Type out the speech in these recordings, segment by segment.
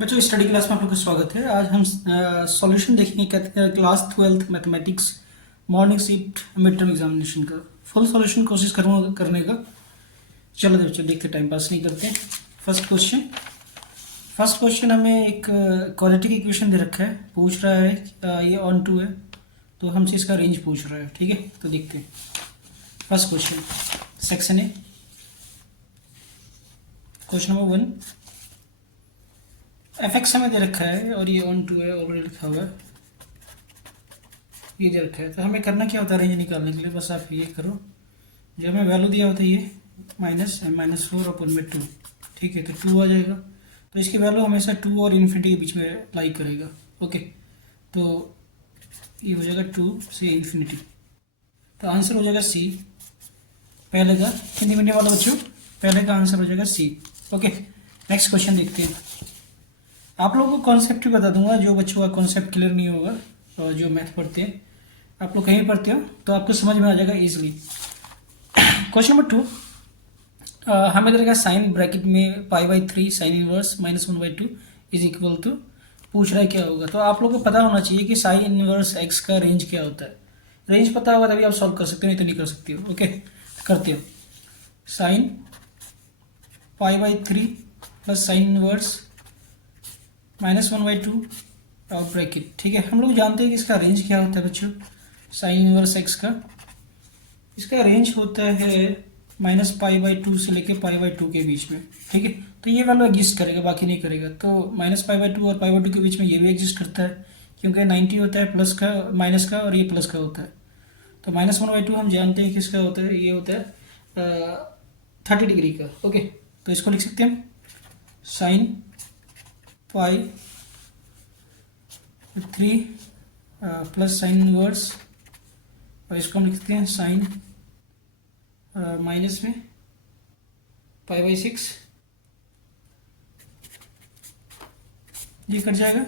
बच्चों study class में आप लोग का स्वागत है। आज हम सॉल्यूशन देखेंगे class 12th mathematics morning shift mid term examination का फुल सॉल्यूशन कोशिश करूँगा करने का। चलो बच्चों देखते, टाइम पास नहीं करते। फर्स्ट क्वेश्चन हमें एक क्वालिटी की इक्वेशन दे रखा है, पूछ रहा है ये ऑन टू है तो हमसे इसका रेंज पूछ रहा है। ठीक है, तो देखते हैं first question. Section A, question number 1, F x हमें दे रखा है और ये ऑन टू है, ऑलरेडी लिखा हुआ है, ये दे रखा है। तो हमें करना क्या होता है रेंज निकालने के लिए, बस आप ये करो, जो हमें वैल्यू दिया होता है ये -4 अपॉन में 2। ठीक है, तो 2 आ जाएगा। तो इसकी वैल्यू हमेशा 2 और इन्फिनिटी के बीच में लाई करेगा। ओके, तो ये हो जाएगा 2 से इन्फिनिटी। तो आंसर हो जाएगा सी, पहले का। हिंदी मीडियम वाला बच्चों, पहले का आंसर हो जाएगा सी। ओके, नेक्स्ट क्वेश्चन देखते हैं। आप लोगों को कॉन्सेप्ट भी बता दूंगा, जो बच्चों का कॉन्सेप्ट क्लियर नहीं होगा और जो मैथ पढ़ते हैं, आप लोग कहीं पढ़ते हो तो आपको समझ में आ जाएगा इजीली। क्वेश्चन नंबर 2, हमें देगा साइन ब्रैकेट में π/3 sine inverse -1/2 is equal to, पूछ रहा है क्या होगा। तो आप लोगों को पता होना चाहिए कि साइन इनवर्स एक्स का रेंज क्या होता है। रेंज पता होगा तभी आप सॉल्व कर सकते हो, नहीं तो नहीं कर सकते हो। ओके, करते हो। साइन π/3 प्लस साइन इनवर्स -1/2 और ब्रैकेट। ठीक है, हम लोग जानते हैं कि इसका रेंज क्या होता है बच्चों, साइन इनवर्स एक्स का। इसका रेंज होता है -π/2 से लेके π/2 के बीच में। ठीक है, तो ये वैल्यू एग्जिस्ट करेगा, बाकी नहीं करेगा। तो -π/2 और π/2 के बीच में ये भी एग्जिस्ट करता है, क्योंकि 90 होता है प्लस का, माइनस का, और ये प्लस का होता है। तो -1/2 हम जानते हैं किसका होता है, ये होता है 30 डिग्री का। ओके, तो इसको लिख सकते हैं साइन π/3 प्लस साइन इनवर्स, और इसको हम लिखते हैं साइन माइनस में π/6। ये कट जाएगा,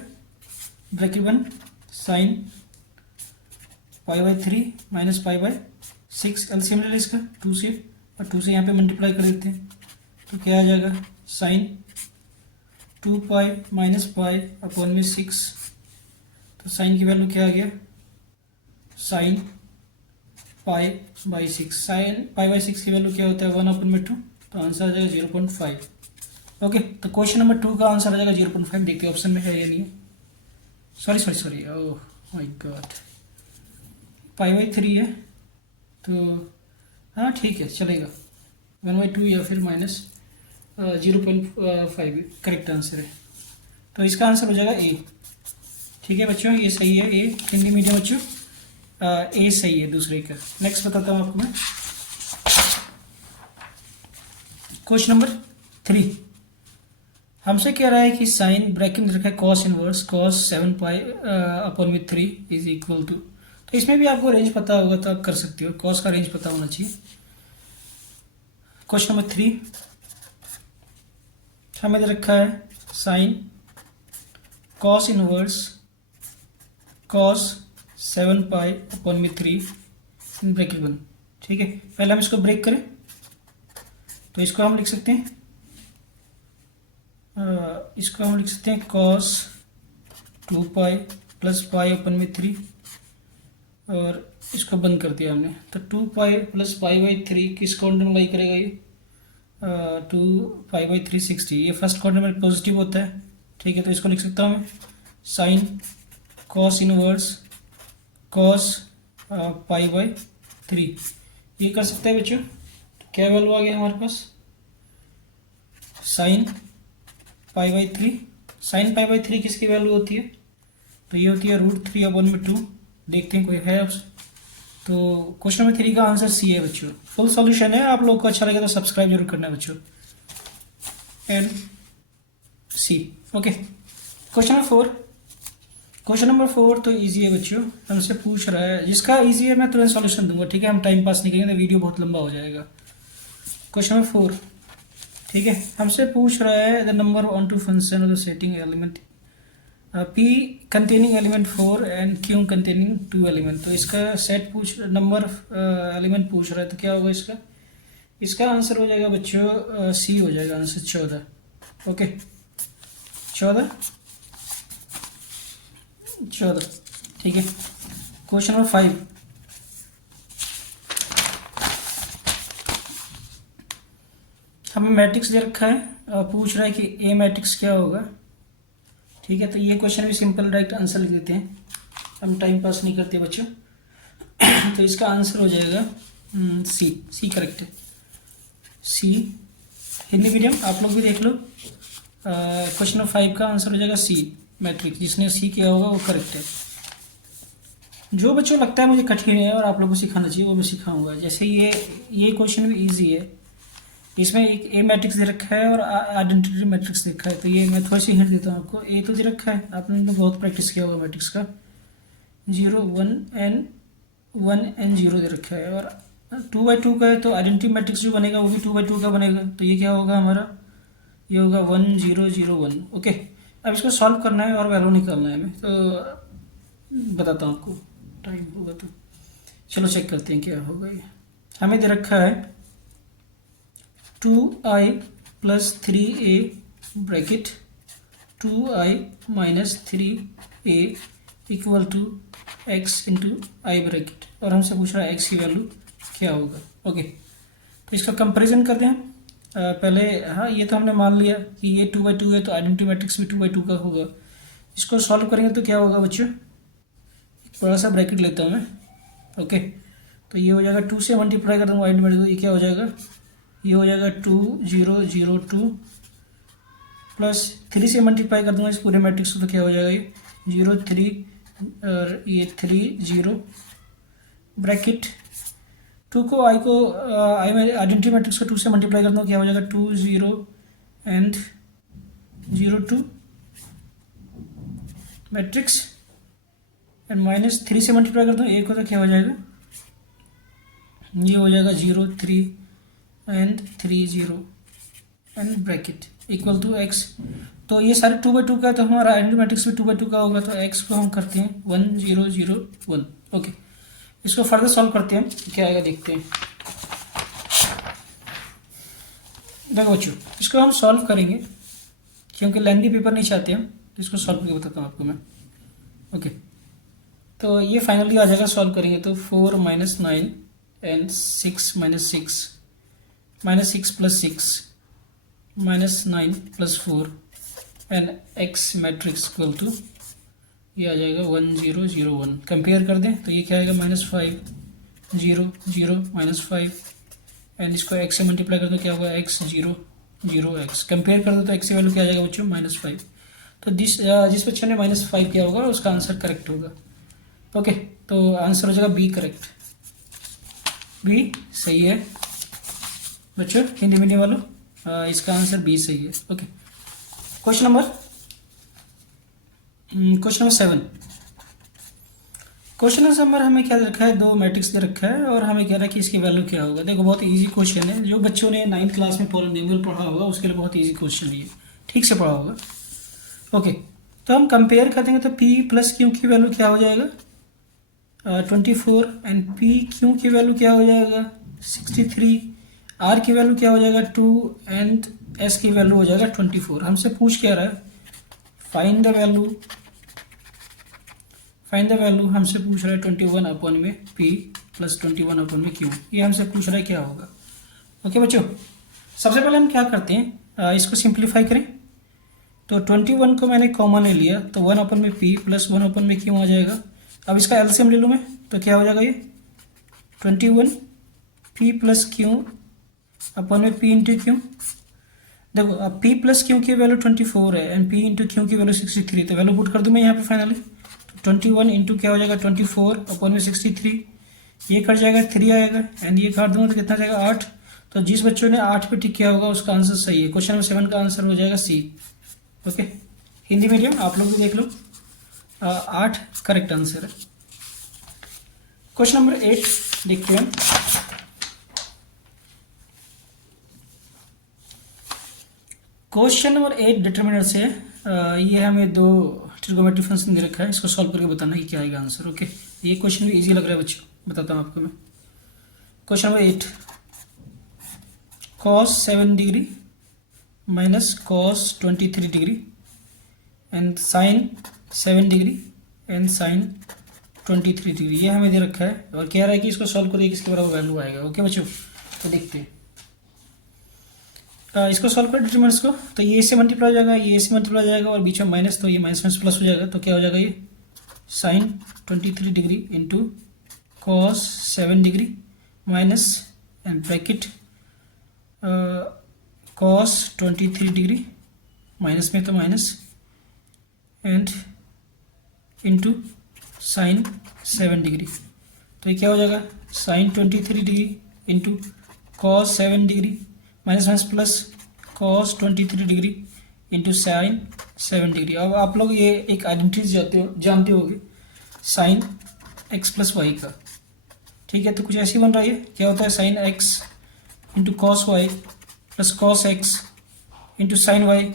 ब्रैकेट 1 साइन π/3 माइनस π/6। एलसीएम ले लें इसका 2 से, और 2 से यहाँ पे मल्टीप्लाई कर देते हैं, तो क्या आ जाएगा साइन 2π माइनस पाई अपॉन में 6। तो साइन की वैल्यू क्या आ गया, साइन π/6। साइन π/6 की वैल्यू क्या होता है 1 अपॉन में 2, तो आंसर आ जाएगा 0.5। ओके, तो क्वेश्चन नंबर 2 का आंसर आ जाएगा 0.5। देखते ऑप्शन में है या नहीं। सॉरी, ओह माय गॉड, π/3 है, तो हाँ ठीक है, चलेगा। 1/2 या फिर -0.5 करेक्ट आंसर है। तो इसका आंसर हो जाएगा ए। ठीक है बच्चों, ये सही है, ए। हिंदी मीडियम बच्चों, ए सही है दूसरे का। नेक्स्ट बताता हूँ आपको मैं। क्वेश्चन नंबर 3, हमसे कह रहा है कि साइन ब्रैकेट में रखा है कॉस इनवर्स cos 7π अपॉन में 3 इज इक्वल टू। तो इसमें भी आपको रेंज पता होगा तो आप कर सकते हो, कॉस का रेंज पता होना चाहिए। क्वेश्चन नंबर 3, हमें दे रखा है sine cos inverse cos 7π upon में 3 इन ब्रैकेट 1। ठीक है, पहले हम इसको ब्रेक करें, तो इसको हम लिख सकते हैं cos 2π प्लस पाई अपॉन में 3, और इसको बंद कर दिया हमने। तो 2π प्लस π/3 किस क्वाड्रेंट में लाई करेगा, ये 2π/3 60। ये फर्स्ट क्वाड्रेंट में पॉजिटिव होता है। ठीक है, तो इसको लिख सकता हूँ मैं साइन कॉस इनवर्स cos π/3। ये कर सकते हैं बच्चों। क्या वैल्यू आ गया हमारे पास, साइन π/3। साइन π/3 किसकी वैल्यू होती है, तो ये होती है √3 अपॉन में 2। देखते हैं कोई है ऑप्शन। तो क्वेश्चन नंबर 3 का आंसर सी है बच्चों। फुल सॉल्यूशन है, आप लोगों को अच्छा लगे तो सब्सक्राइब जरूर करना है बच्चों। And C. Okay, question number 4 तो इजी है बच्चों, हमसे पूछ रहा है। जिसका इजी है मैं तुरंत सॉल्यूशन दूंगा। ठीक है, हम टाइम पास नहीं करेंगे, वीडियो बहुत लंबा हो जाएगा। क्वेश्चन नंबर 4, ठीक है, हमसे पूछ रहा है the number onto function of the setting element P containing element 4 and Q containing 2 element. तो इसका सेट नंबर एलिमेंट पूछ रहा है, तो क्या होगा इसका आंसर हो जाएगा बच्चों सी हो जाएगा आंसर 14। ओके, 14 14, ठीक है। क्वेश्चन नंबर 5, हमें मैट्रिक्स दे रखा है और पूछ रहा है कि ए मैट्रिक्स क्या होगा, ठीक है। तो ये क्वेश्चन भी सिंपल डायरेक्ट आंसर लिख देते हैं, हम टाइम पास नहीं करते बच्चों। तो इसका आंसर हो जाएगा सी करेक्ट है, सी। हिंदी मीडियम आप लोग भी देख लो, क्वेश्चन नंबर 5 का आंसर हो जाएगा सी मैट्रिक्स। जिसने सी किया होगा वो करेक्ट है। जो बच्चों लगता है मुझे कठिन है और आप लोगों को सिखाना चाहिए वो मैं सिखाऊंगा। जैसे ये क्वेश्चन भी इजी है, इसमें एक ए मैट्रिक्स दे रखा है और आइडेंटिटी मैट्रिक्स दे रखा है। तो ये मैं थोड़ी सी हिंट देता हूँ आपको। ए तो दे रखा है, आपने तो बहुत प्रैक्टिस किया होगा मैट्रिक्स का। 0 1 एन 0 दे रखा है और 2/2 का है, तो आइडेंटिटी मैट्रिक्स जो बनेगा वो भी 2/2 का बनेगा। तो ये क्या होगा हमारा, ये होगा 1 0 0 1। ओके, अब इसको सॉल्व करना है और वैल्यू निकालना है हमें। तो बताता हूँ आपको, टाइम होगा तो चलो चेक करते हैं क्या होगा। ये हमें दे रखा है 2i + 3a bracket 2i - 3a = x × i bracket, और हमसे पूछ रहा है x की वैल्यू क्या होगा। ओके, तो इसका कंपैरिजन करते हैं हम। पहले हाँ, ये तो हमने मान लिया कि ये 2/2 है, तो आइडेंटिटी मैट्रिक्स भी 2/2 का होगा। इसको सॉल्व करेंगे तो क्या होगा बच्चों, एक बड़ा सा ब्रैकेट लेता हूँ मैं। ओके, तो ये हो जाएगा 2 से मल्टीप्लाई कर दूँगा आइडेंटिटी मैट्रिक्स, ये क्या हो जाएगा, ये हो जाएगा 2 0 0 2 प्लस 3 से मल्टीप्लाई कर दूँगा इस पूरे मैट्रिक्स को, तो क्या हो जाएगा, ये 0 3 और ये 3 0 ब्रैकेट 2 को आई में आइडेंटिटी मैट्रिक्स को 2 से मल्टीप्लाई कर दूँ, क्या हो जाएगा 2 0 एंड 0 2 मैट्रिक्स एंड -3 से मल्टीप्लाई कर दूँ एक को, तो क्या हो जाएगा, ये हो जाएगा 0 3 एंड 3 0 एंड ब्रैकेट = x। तो ये सारे 2/2 का है, तो हमारा आइडेंटिटी मैट्रिक्स भी 2/2 का होगा। तो x को हम करते हैं 1 0 0 1। ओके, इसको फर्दर सॉल्व करते हैं क्या आएगा, देखते हैं। देखो बच्चों, इसको हम सॉल्व करेंगे क्योंकि लेंथी पेपर नहीं चाहते हम, तो इसको सॉल्व करके बताता हूँ आपको मैं। ओके, तो ये फाइनली आ जाएगा, सॉल्व करेंगे तो 4 - 9 एंड 6 - 6 -6 + 6 -9 + 4 एंड x मैट्रिक्स = ये आ जाएगा 1 0 0 1। कंपेयर कर दें तो ये क्या आएगा, -5 0 0 -5 एंड इसको x से मल्टीप्लाई कर दो, क्या होगा, x 0 0 x। कंपेयर कर दो तो x की वैल्यू क्या आ जाएगा बच्चों, -5। तो जिस बच्चे ने -5 किया होगा उसका आंसर करेक्ट होगा। ओके, तो आंसर हो जाएगा बी करेक्ट, बी सही है बच्चों। हिंदी मीडियम वालों, इसका आंसर बी सही है। Okay, question number 7। Question number हमें क्या दे रखा है, 2 मैट्रिक्स दे रखा है और हमें कह रहा है कि इसकी वैल्यू क्या होगा। देखो बहुत इजी क्वेश्चन है, जो बच्चों ने 9th क्लास में पॉलिनोमियल पढ़ा होगा उसके लिए बहुत इजी क्वेश्चन है ये, ठीक से पढ़ा होगा। ओके, तो हम कंपेयर कर देंगे तो p + q की वैल्यू क्या हो जाएगा, 24 एंड p q की वैल्यू क्या हो जाएगा, 63, r की वैल्यू क्या हो जाएगा, 2 एंड s की वैल्यू हो जाएगा 24। हमसे पूछ क्या रहा है, फाइंड द वैल्यू हमसे पूछ रहा है 21/p + 21/q। ये हमसे पूछ रहा है क्या होगा। ओके बच्चों, सबसे पहले हम क्या करते हैं, इसको सिंप्लीफाई करें। तो 21 को मैंने कॉमन ले लिया तो 1/p + 1/q आ जाएगा। अब इसका एलसीएम ले लूँ मैं तो क्या हो जाएगा, ये 21p + q/p × q। देखो अब p + q की वैल्यू 24 है एंड p × q की वैल्यू 63, तो वैल्यू पुट कर दूँ मैं यहाँ पे फाइनली। तो 21 × क्या हो जाएगा, 24/63, ये कट जाएगा 3 आएगा एंड ये काट दूंगा तो कितना जाएगा, 8। तो जिस बच्चों ने 8 पे टिक किया होगा उसका आंसर सही है। क्वेश्चन नंबर 7 का आंसर हो जाएगा सी। ओके, हिंदी मीडियम आप लोग भी देख लो, 8 करेक्ट आंसर है। क्वेश्चन नंबर 8 देखते हैं। क्वेश्चन नंबर 8 डिटर्मिनेंट से ये हमें 2 ट्रिगोनोमेट्रिक फंक्शन दे रखा है, इसको सॉल्व करके बताना है क्या आएगा आंसर। ओके, ये क्वेश्चन भी इजी लग रहा है बच्चों, बताता हूँ आपको मैं। Question number 8, cos 7 degree - cos 23 degree and sine 7 degree and sine 23 degree, ये हमें दे रखा है और कह रहा है कि इसको सॉल्व करिए किसके बराबर वैल्यू आएगा। ओके बच्चों, तो देखते हैं इसको सॉल्व कर डिटरमिनेंट्स को। तो ये इससे मल्टीप्लाई हो जाएगा, ये इससे मल्टीप्लाई हो जाएगा और बीच में माइनस, तो ये माइनस माइनस प्लस हो जाएगा। तो क्या हो जाएगा, ये sine 23 degree into cos 7 degree minus and bracket cos 23 degree minus में तो minus and into sine 7 degree. तो ये क्या हो जाएगा, sine 23 degree into cos 7 degree minus minus plus cos 23 degree into sine 7 degree. अब आप लोग ये एक आइडेंटिटी जानते होगे साइन एक्स प्लस वाई का, ठीक है। तो कुछ ऐसे ही बन रहा है, क्या होता है sine x into cos y plus cos x into sine y.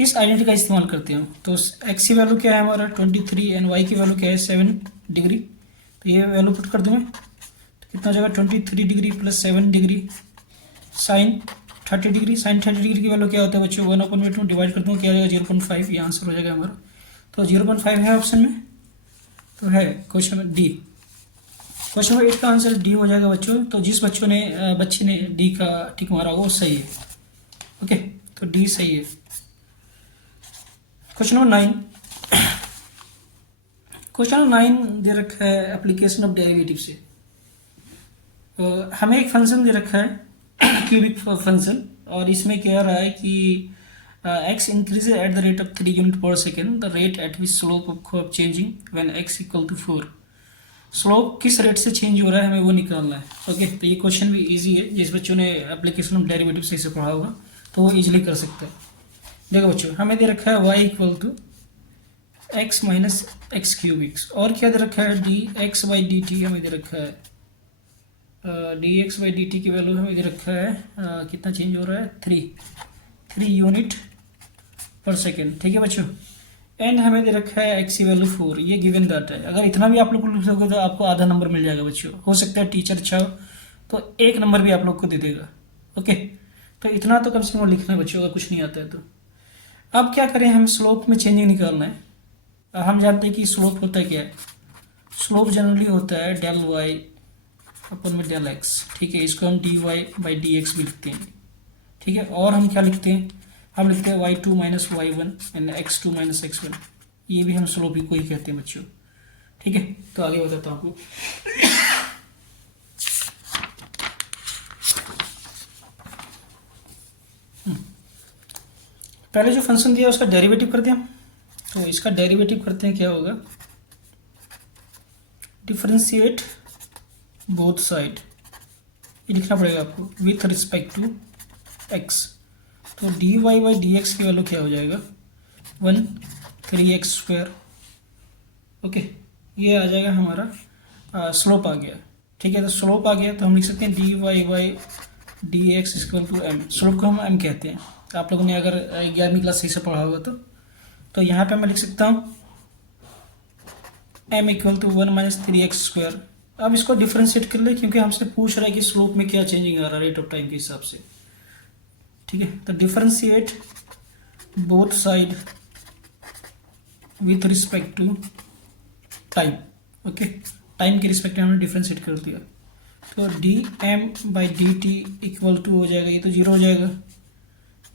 इस आइडेंटिटी का इस्तेमाल करते हैं। तो एक्स की वैल्यू क्या है हमारा 23 एंड वाई की वैल्यू क्या है 7 डिग्री। तो ये वैल्यू पुट कर दूँ मैं, तो कितना हो जाएगा 23 degree plus 7 degree sine 30 degree. Sine 30 degree की वैल्यू क्या होता है बच्चों, 1/2 डिवाइड करता हूँ, क्या हो जाएगा 0.5, ये आंसर हो जाएगा हमारा। तो 0.5 है ऑप्शन में, तो है क्वेश्चन डी। क्वेश्चन नंबर 8 का आंसर डी हो जाएगा बच्चों। तो जिस बच्चे ने डी का टिक मारा वो सही है। ओके, तो डी सही है। क्वेश्चन नंबर 9, क्वेश्चन नंबर 9 दे रखा है एप्लीकेशन ऑफ डेरिवेटिव से। हमें एक फंक्शन दे रखा है क्यूबिक फंक्शन, और इसमें कह रहा है कि x increases at the rate of 3 unit per second, the rate at which slope of curve changing when x equal to 4। Slope किस रेट से चेंज हो रहा है हमें वो निकालना है। ओके, तो ये क्वेश्चन भी इजी है, जिस बच्चों ने एप्लीकेशन ऑफ डेरिवेटिव सही से पढ़ा होगा तो वो इजीली कर सकते हैं। देखो बच्चों, हमें दे रखा है y equal to x minus x cubics, और क्या दे रखा है d x by d t हमें दे रखा है d x by d t की वैल्यू हमें दे रखा है कितना चेंज हो रहा है 3 यूनिट पर सेकेंड, ठीक है बच्चों। एंड हमें दे रखा है एक्स की वैल्यू 4, ये गिवन डाटा है। अगर इतना भी आप लोग को लिख सकोगे तो आपको आधा नंबर मिल जाएगा बच्चों। हो सकता है टीचर अच्छा हो तो 1 नंबर भी आप लोग को दे देगा। ओके, तो इतना तो कम से कम लिखना है बच्चों, अगर कुछ नहीं आता है तो। अब क्या करें, हम स्लोप में चेंजिंग निकालना है। हम जानते हैं कि स्लोप होता है क्या है, स्लोप जनरली होता है डेल वाई अपन में डेल एक्स, ठीक है। इसको हम d Y by D x भी लिखते हैं, ठीक है। और हम क्या लिखते हैं, हम लिखते हैं y2 minus y1 and x2 minus x1, ये भी हम स्लोप को ही कहते हैं बच्चों, ठीक है। तो आगे बताता हूँ आपको। पहले जो फंक्शन दिया उसका डेरिवेटिव करते हैं हम। तो इसका डेरिवेटिव करते हैं, क्या होगा, डिफरेंशिएट बोथ साइड, ये लिखना पड़ेगा आपको विथ रिस्पेक्ट टू x। तो d Y by D x की वैल्यू क्या हो जाएगा 1/3x²। ओके, ये आ जाएगा हमारा स्लोप आ गया, ठीक है। तो स्लोप आ गया तो हम लिख सकते हैं d Y by D x equal to m. Slope को हम एम कहते हैं। आप लोगों ने अगर 11वीं क्लास सही से पढ़ा होगा तो यहाँ पे मैं लिख सकता हूँ एम इक्वल टू 1 - 3x²। अब इसको डिफ्रेंशिएट कर ले, क्योंकि हमसे पूछ रहा है कि स्लोप में क्या चेंजिंग आ रहा है रेट ऑफ टाइम के हिसाब से, ठीक है। तो differentiate both side with respect to time. Okay, time के रिस्पेक्ट में हमने डिफरेंशिएट कर दिया। तो d m by d t equal to हो जाएगा, ये तो 0 हो जाएगा,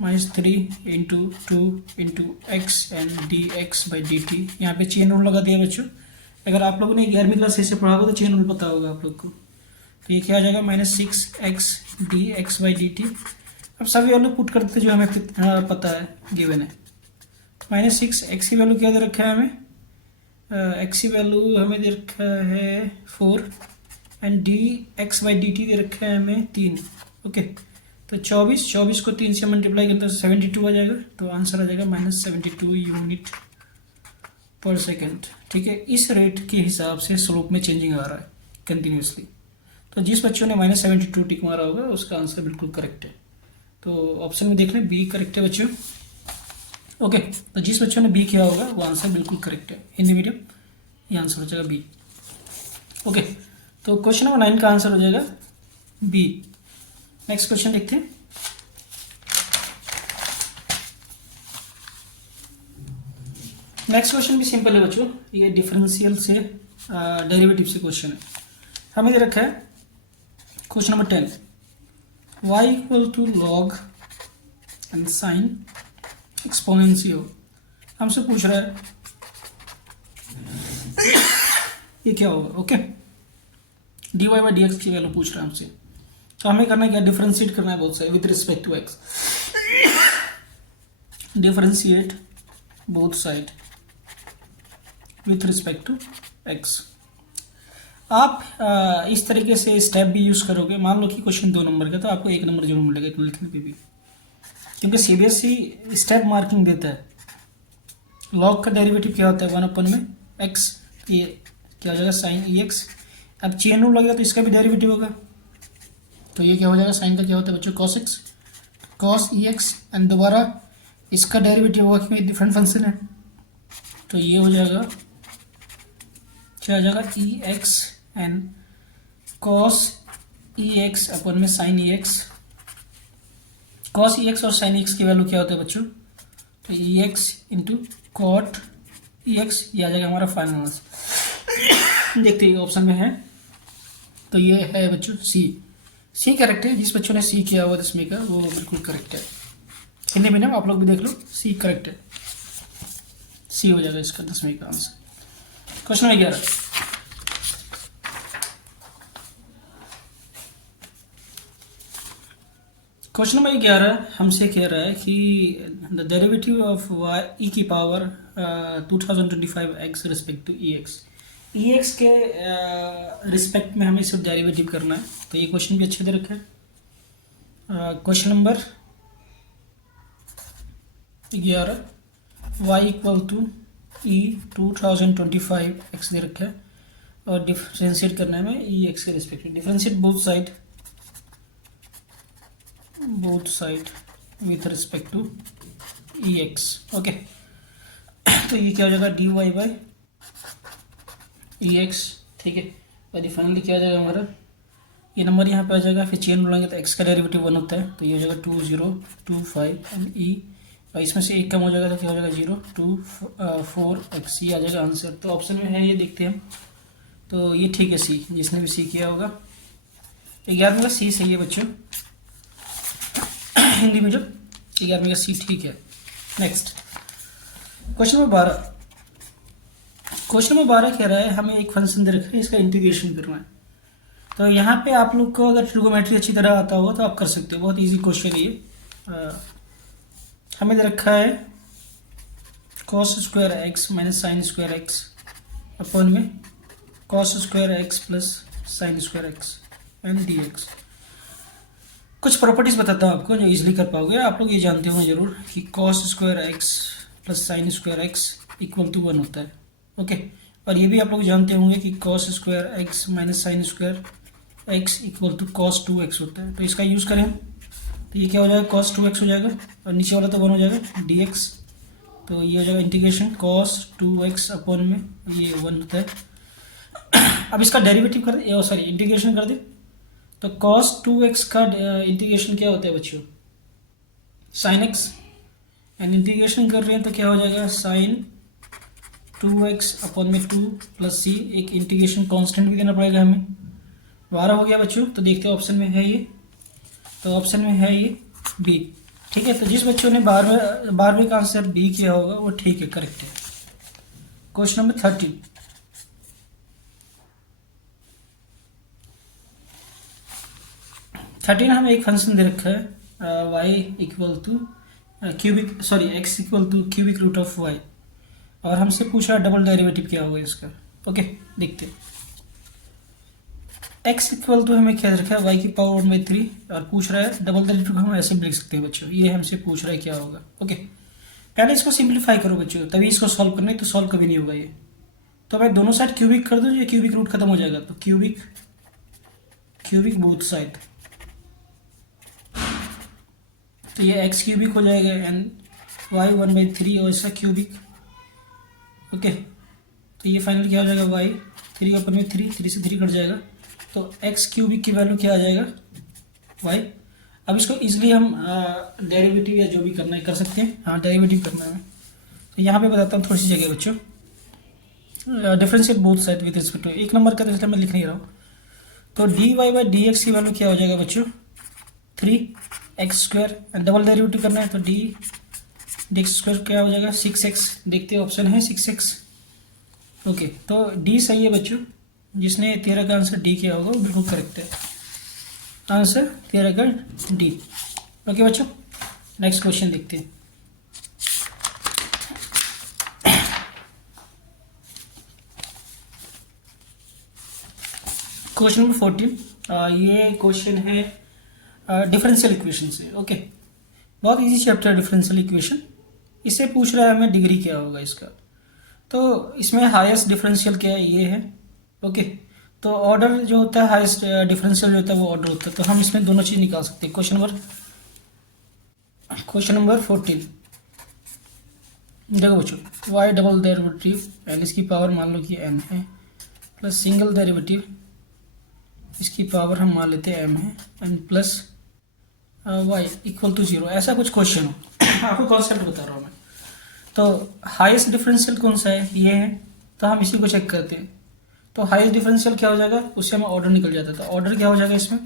-3 into 2 into x and d x by d t. यहाँ पे चेन रूल लगा दिया बच्चों। अगर आप लोगों ने 11वीं क्लास सही से पढ़ा होगा तो चेन रूल पता होगा आप लोग को। तो ये क्या आ जाएगा -6x D x by d T. अब सभी वैल्यू पुट करते जो हमें पता है गिवन है। -6 एक्स की वैल्यू क्या दे रखा है हमें, एक्स की वैल्यू हमें दे रखा है 4 and d x by d t दे रखा है हमें 3। ओके, तो 24 को 3 से मल्टीप्लाई करते हैं 72 आ जाएगा। तो आंसर आ जाएगा -72 यूनिट पर सेकेंड, ठीक है। इस रेट के हिसाब से स्लोप में चेंजिंग आ रहा है कंटिन्यूसली। तो जिस बच्चों ने -72 टिक मारा होगा उसका आंसर बिल्कुल करेक्ट है। तो ऑप्शन में देख लें बी करेक्ट है बच्चों। ओके, तो जिस बच्चों ने बी किया होगा वो आंसर बिल्कुल करेक्ट है। हिंदी मीडियम, ये आंसर हो जाएगा बी। ओके, तो क्वेश्चन नंबर 9 का आंसर हो जाएगा बी। नेक्स्ट क्वेश्चन देखते हैं। नेक्स्ट क्वेश्चन भी सिंपल है बच्चों, ये डिफरेंशियल से डेरिवेटिव से क्वेश्चन है। हमें दे रखा है question number 10, y equal to log and sine exponential. हमसे पूछ रहा है ये क्या होगा। Okay, dy by D x की वैल्यू पूछ रहा है हमसे, तो हमें करना है क्या, डिफरेंशिएट करना है both side with respect to x। Differentiate both side with respect to x। आप इस तरीके से स्टेप भी यूज़ करोगे। मान लो कि क्वेश्चन 2 नंबर का, तो आपको 1 नंबर जरूर मिलेगा इतना लिखने पे भी, क्योंकि सीबीएसई स्टेप मार्किंग देता है। लॉग का डेरिवेटिव क्या होता है, 1 में x, ये क्या हो जाएगा साइन ई एक्स। अब चेन रूल लगेगा तो इसका भी डेरिवेटिव होगा, तो ये क्या हो जाएगा, साइन का क्या होता है बच्चों, cos x, cos e x, and दोबारा इसका डेरिवेटिव होगा क्योंकि डिफरेंट फंक्शन है, तो ये हो जाएगा क्या हो जाएगा, e x and cos e x upon में sine e x. Cos e x और साइन ई एक्स की वैल्यू क्या होता है बच्चों, तो e x into cot e x, ये आ जाएगा हमारा फाइनल आंसर। देखते हैं ऑप्शन में है, तो ये है बच्चों सी करेक्ट है। जिस बच्चों ने सी किया हुआ 10वीं का वो बिल्कुल करेक्ट है। हिंदी मीडियम आप लोग भी देख लो, सी करेक्ट है, सी हो जाएगा इसका 10वीं का answer. Question number 11, question number 11 हमसे कह रहा है कि द डेरिवेटिव ऑफ ई की power 2025 x respect to e x. E x के रिस्पेक्ट में हमें सिर्फ डेरिवेटिव करना है, तो ये क्वेश्चन भी अच्छे दे रखा है। Question number 11, y equal to e 2025 x दे रखा है और डिफ्रेंशिएट करना है हमें ई एक्स के रिस्पेक्ट में। Differentiate both side with respect to e x. Okay, तो ये क्या हो जाएगा, d Y by e x, ठीक है। और फाइनली क्या आ जाएगा हमारा, ये नंबर यहाँ पे आ जाएगा, फिर चेन बोलेंगे तो एक्स का डेरिवेटिव 1 होता है, तो ये हो जाएगा 2025 एंड ई, और इसमें से एक कम हो जाएगा तो क्या हो जाएगा 024 एक्स, ये आ जाएगा आंसर। तो ऑप्शन में है ये, देखते हैं हम, तो ये ठीक है सी, जिसने भी सी किया होगा। 11वीं का सी सही है बच्चों, हिंदी में जो 11वीं का सी ठीक है। Next question number 12, question number 12 कह रहा है हमें एक फंक्शन दे रखा है, इसका इंटीग्रेशन करना है। तो यहाँ पे आप लोग को अगर ट्रिगोमेट्री अच्छी तरह आता होगा तो आप कर सकते हो, बहुत इजी क्वेश्चन है ये। हमें दे रखा है cos square x minus sine square x upon में cos square x plus sine square x and d x. कुछ प्रॉपर्टीज बताता हूँ आपको जो इजीली कर पाओगे। आप लोग ये जानते हो जरूर कि cos square x plus sine square x equal to 1 होता है। ओके, और ये भी आप लोग जानते होंगे कि cos square x minus sine square x equal to cos 2x होता है। तो इसका यूज़ करें तो ये क्या हो जाएगा, कॉस 2x हो जाएगा और नीचे वाला तो 1 हो जाएगा dx, तो ये हो जाएगा इंटीग्रेशन कॉस 2x अपन में ये 1 होता है। अब इसका डेरिवेटिव कर दे, सॉरी इंटीग्रेशन कर दे, तो cos 2x का इंटीग्रेशन क्या होता है बच्चों, sin x, एंड इंटीग्रेशन कर रहे हैं तो क्या हो जाएगा sin 2x अपन में 2 प्लस c, एक इंटीग्रेशन कांस्टेंट भी देना पड़ेगा हमें। 12 हो गया बच्चों, तो देखते हैं ऑप्शन में है ये, तो ऑप्शन में है ये बी, ठीक है। तो जिस बच्चों ने 12वें का आंसर बी किया होगा वो ठीक है, करेक्ट है। क्वेश्चन नंबर 13, हमें एक फंक्शन दे रखा है y equal to cubic, sorry x equal to cubic root of y, और हमसे पूछ रहा है डबल डेरिवेटिव क्या होगा इसका। ओके, देखते हैं। x इक्वल टू हमें क्या दे रखा है y की पावर 1/3, और पूछ रहा है डबल डेरिवेटिव हम ऐसे भी लिख सकते हैं बच्चों, ये हमसे पूछ रहा है क्या होगा। ओके, पहले इसको सिंप्लीफाई करो बच्चों, तभी इसको सॉल्व करना है, तो सॉल्व कभी नहीं होगा ये। तो मैं दोनों साइड क्यूबिक कर दूँ, ये क्यूबिक रूट खत्म हो जाएगा, तो क्यूबिक बोथ साइड, तो ये एक्स क्यूबिक हो जाएगा एंड वाई 1/3 और इसका क्यूबिक। ओके, तो ये फाइनल क्या हो जाएगा, वाई 3 अपन में 3 से 3 कट जाएगा, तो एक्स क्यूबिक की वैल्यू क्या आ जाएगा, वाई। अब इसको इजीली हम डेरिवेटिव या जो भी करना है कर सकते हैं। हाँ, डेरिवेटिव करना है, तो यहाँ पे बताता हूँ थोड़ी सी जगह बच्चों, differentiate both side with respect to, एक नंबर का तो इसलिए मैं लिख नहीं रहा हूँ। तो d Y by D x की वैल्यू क्या हो जाएगा बच्चों, 3x², डबल डेरिवेटिव करना है तो डी एक्स स्क्वायर क्या हो जाएगा 6x, देखते हैं ऑप्शन है 6x। ओके, तो डी सही है बच्चों, जिसने 13 का आंसर डी किया होगा वो बिल्कुल करेक्ट है, आंसर 13 का डी। ओके बच्चों, नेक्स्ट क्वेश्चन देखते हैं। क्वेश्चन नंबर 14, ये क्वेश्चन है डिफरेंशियल इक्वेशन से। ओके, बहुत इजी चैप्टर है डिफरेंशियल इक्वेशन। इससे पूछ रहा है हमें डिग्री क्या होगा इसका, तो इसमें हाईएस्ट डिफरेंशियल क्या है ये है। ओके, तो ऑर्डर जो होता है हाईएस्ट डिफरेंशियल जो होता है वो ऑर्डर होता है, तो हम इसमें दोनों चीज़ निकाल सकते हैं। क्वेश्चन नंबर 14 देखो बच्चों, वाई डबल डेरिवेटिव एन इसकी पावर मान लो कि एन है, प्लस सिंगल डेरिवेटिव इसकी पावर हम मान लेते हैं एम है, n plus y equal to 0, ऐसा कुछ क्वेश्चन हो। आपको कॉन्सेप्ट बता रहा हूँ मैं। तो हाईएस्ट डिफरेंशियल कौन सा है, ये है, तो हम इसी को चेक करते हैं। तो हाईएस्ट डिफरेंशियल क्या हो जाएगा, उससे हमें ऑर्डर निकल जाता है। तो ऑर्डर क्या हो जाएगा इसमें,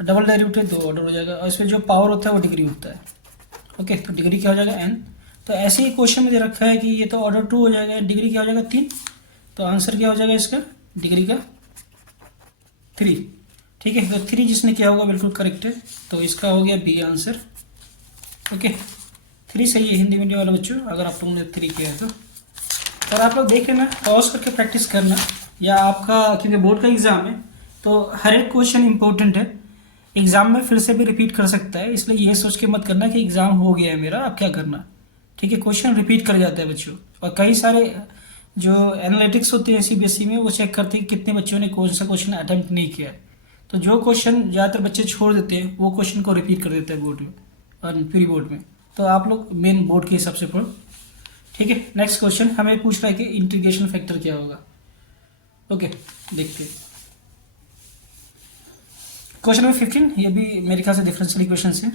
डबल डेरिवेटिव 2 ऑर्डर हो जाएगा, और इसमें जो पावर होता है वो डिग्री होता है। ओके, तो डिग्री क्या हो जाएगा n। तो ऐसे ही क्वेश्चन में दे रखा है कि ये तो ऑर्डर 2 हो जाएगा, डिग्री क्या हो जाएगा 3, तो आंसर क्या हो जाएगा इसका, डिग्री का 3। ठीक है, तो 3 जिसने किया होगा बिल्कुल करेक्ट है, तो इसका हो गया बी आंसर। ओके, 3 सही है हिंदी मीडियम वाले बच्चों, अगर आप लोगों ने 3 किया है तो। और आप लोग देख लेना, पॉज करके प्रैक्टिस करना, या आपका क्योंकि बोर्ड का एग्जाम है तो हर एक क्वेश्चन इंपॉर्टेंट है, एग्जाम में फिर से भी रिपीट कर सकता है, इसलिए ये सोच के मत करना कि एग्जाम हो गया है मेरा अब क्या करना। ठीक है, क्वेश्चन रिपीट कर जाता है बच्चों, और कई सारे जो एनालिटिक्स होते हैं सीबीएसई में वो चेक करते हैं कि कितने बच्चों ने कौन सा क्वेश्चन अटेम्प्ट नहीं किया है। तो जो क्वेश्चन ज़्यादातर बच्चे छोड़ देते हैं वो क्वेश्चन को रिपीट कर देते हैं बोर्ड में और प्री बोर्ड में। तो आप लोग मेन बोर्ड के हिसाब से पढ़ो। ठीक है, नेक्स्ट क्वेश्चन हमें पूछ रहा है कि इंटीग्रेशन फैक्टर क्या होगा। ओके, देखते हैं क्वेश्चन नंबर 15, ये भी मेरे ख्याल से डिफरेंशियल इक्वेशन है।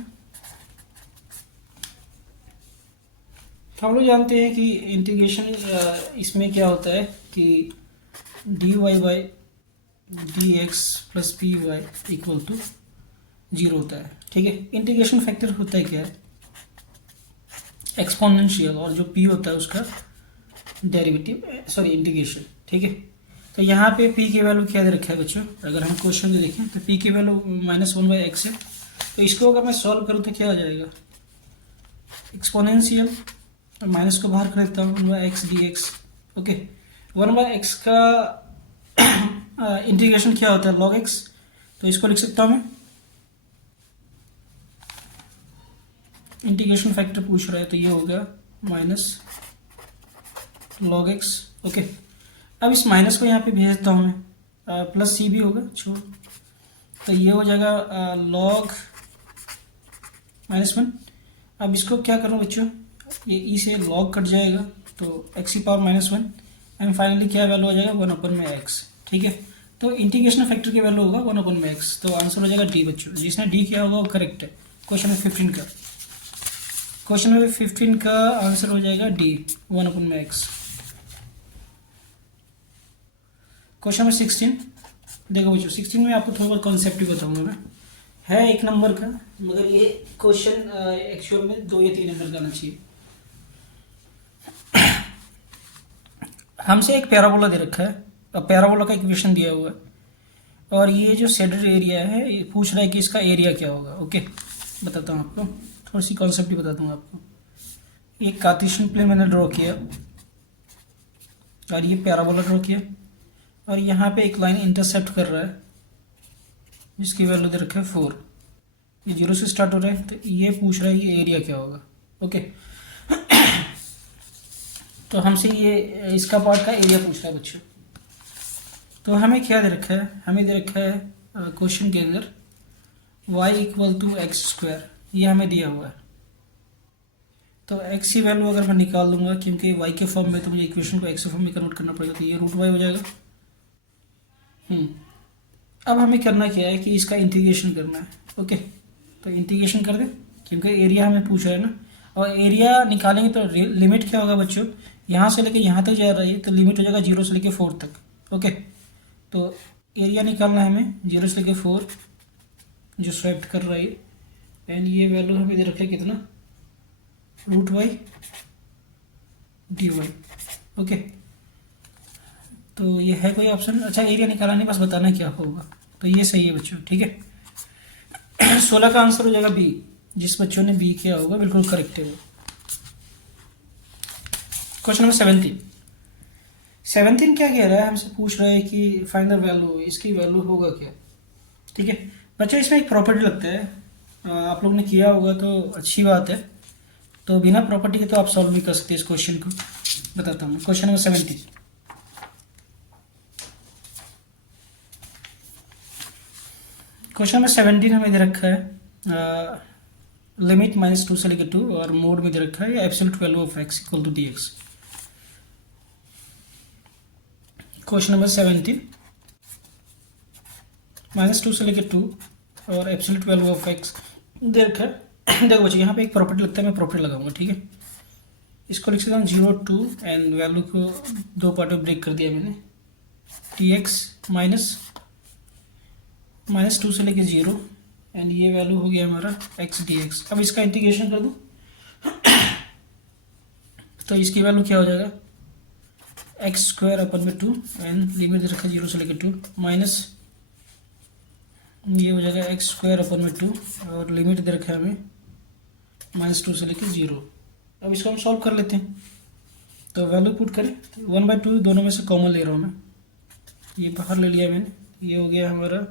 तो हम लोग जानते हैं कि इंटीग्रेशन इसमें क्या होता है कि d Y by D x plus p y equal to 0 होता है। ठीक है, इंटीग्रेशन फैक्टर होता है क्या है, एक्सपोनेंशियल, और जो p होता है उसका डेरिवेटिव, सॉरी इंटीग्रेशन। ठीक है, तो यहाँ पे p की वैल्यू क्या दे रखा है बच्चों, अगर हम क्वेश्चन में देखें तो p की वैल्यू -1/x है। तो इसको अगर मैं सॉल्व करूँ तो क्या आ जाएगा, एक्सपोनेंशियल, माइनस को बाहर कर देता हूँ, 1/x dx। ओके, 1/x का इंटीग्रेशन क्या होता है, log x, तो इसको लिख सकता हूँ मैं, इंटीग्रेशन फैक्टर पूछ रहा है तो ये होगा माइनस log x। ओके, अब इस माइनस को यहाँ पे भेज देता हूँ मैं, प्लस सी भी होगा छोड़, तो ये हो जाएगा log -1। अब इसको क्या करूँ बच्चों, ये ई से log कट जाएगा तो x की पावर -1, एंड फाइनली क्या वैल्यू हो जाएगा 1/x। ठीक है, तो इंटीग्रेशन फैक्टर की वैल्यू होगा 1/x, तो आंसर हो जाएगा डी बच्चों, जिसने डी किया होगा वो करेक्ट है। क्वेश्चन नंबर 15 का आंसर हो जाएगा डी 1/x। क्वेश्चन नंबर 16 देखो बच्चों, 16 में आपको थोड़ा बहुत कॉन्सेप्ट ही बताऊंगा मैं, है 1 नंबर का, मगर ये क्वेश्चन एक्चुअल में 2 या 3 नंबर का आना चाहिए। हमसे एक पैराबोला दे रखा है, और पैराबोला का इक्वेशन दिया हुआ है, और ये जो सेंटर एरिया है ये पूछ रहा है कि इसका एरिया क्या होगा। ओके, बताता हूँ आपको, थोड़ी सी कॉन्सेप्ट ही बताता हूँ आपको। एक कार्टेशियन प्लेन मैंने ड्रॉ किया, और ये पैराबोला ड्रॉ किया, और यहाँ पे एक लाइन इंटरसेप्ट कर रहा है जिसकी वैल्यू दे रखा है 4, ये 0 से स्टार्ट हो रहा है, तो ये पूछ रहा है कि एरिया क्या होगा। ओके, तो हमसे ये इसका पार्ट का एरिया पूछ रहा है बच्चों। तो हमें क्या दे रखा है, हमें दे रखा है क्वेश्चन के अंदर y इक्वल टू x², ये हमें दिया हुआ है। तो x की वैल्यू अगर मैं निकाल लूँगा, क्योंकि y के फॉर्म में तो मुझे इक्वेशन को x के फॉर्म में कन्वर्ट करना पड़ेगा, तो ये √y हो जाएगा। अब हमें करना क्या है कि इसका इंटीग्रेशन करना है। ओके, तो इंटीग्रेशन कर दें, क्योंकि एरिया हमें पूछ रहा है ना। और एरिया निकालेंगे तो लिमिट क्या होगा बच्चों, यहाँ से लेके यहाँ तक जा रहा है तो लिमिट हो जाएगा 0 से लेके 4 तक। ओके, तो एरिया निकालना है हमें 0 से लेके 4 जो स्वैप्ट कर रहा है, एंड ये वैल्यू हमें दे रखा है कितना, √y/dy। ओके, तो ये है कोई ऑप्शन? अच्छा, एरिया निकालना नहीं, बस बताना क्या होगा। तो ये सही है बच्चों, ठीक है। 16 का आंसर हो जाएगा बी। जिस बच्चों ने बी किया होगा बिल्कुल करेक्ट है वो। क्वेश्चन नंबर 17 क्या कह रहा है, हमसे पूछ रहा है कि फाइंड द वैल्यू, इसकी वैल्यू होगा क्या। ठीक है बच्चों, इसमें एक प्रॉपर्टी लगता है, आप लोग ने किया होगा तो अच्छी बात है, तो बिना प्रॉपर्टी के तो आप सॉल्व भी कर सकते हैं इस क्वेश्चन को। बताता हूँ, क्वेश्चन नंबर 17। क्वेश्चन नंबर 17 हमें दे रखा है लिमिट -2 से लेकर 2 और मोड में दे रखा है absolute value of x equal to dx। Question number 17 -2 से लेकर 2 और एब्सोल्यूट वैल्यू ऑफ x दे रखा है। देखो बच्चों, यहाँ पे एक प्रॉपर्टी लगता है, मैं प्रॉपर्टी लगाऊंगा, ठीक है। इसको लिख सकता हूँ 0 2 एंड वैल्यू को दो पार्ट में ब्रेक कर दिया मैंने, dx -2 से लेके 0 एंड ये वैल्यू हो गया हमारा x dx। अब इसका इंटीग्रेशन कर दूं तो इसकी वैल्यू क्या हो जाएगा, x²/2 एंड लिमिट दे रखा 0 से लेकर 2 माइनस ये हो जाएगा x²/2 और लिमिट दे रखा है हमें -2 से लेकर 0। अब इसको हम सॉल्व कर लेते हैं, तो वैल्यू पुट करें, 1/2 दोनों में से कॉमन ले रहा हूँ मैं, ये बाहर ले लिया मैंने, ये हो गया हमारा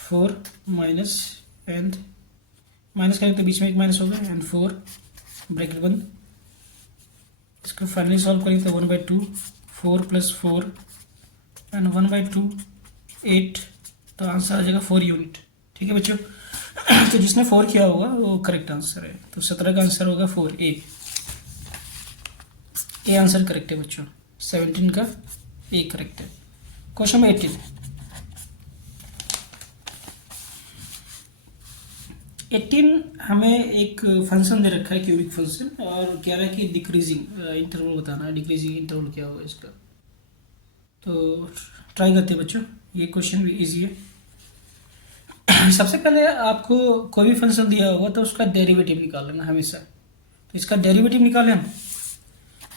4 माइनस एंड माइनस करेंगे तो बीच में एक माइनस होगा एंड 4 ब्रैकेट बंद। इसको फाइनली सॉल्व करेंगे तो 1/2 4 + 4 एंड 1/2 8, तो आंसर आ जाएगा 4 यूनिट। ठीक है बच्चों, तो जिसने 4 किया होगा वो करेक्ट आंसर है, तो 17 का आंसर होगा 4 ए आंसर करेक्ट है बच्चों। 17 का ए करेक्ट है। क्वेश्चन नंबर 18 हमें एक फंक्शन दे रखा है, क्यूबिक फंक्शन, और कह रहा है कि डिक्रीजिंग इंटरवल बताना है। डिक्रीजिंग इंटरवल क्या होगा इसका, तो ट्राई करते हैं बच्चों, ये क्वेश्चन भी इजी है। सबसे पहले आपको कोई भी फंक्शन दिया होगा तो उसका डेरिवेटिव निकाल लेना हमेशा। तो इसका डेरिवेटिव निकालें हम,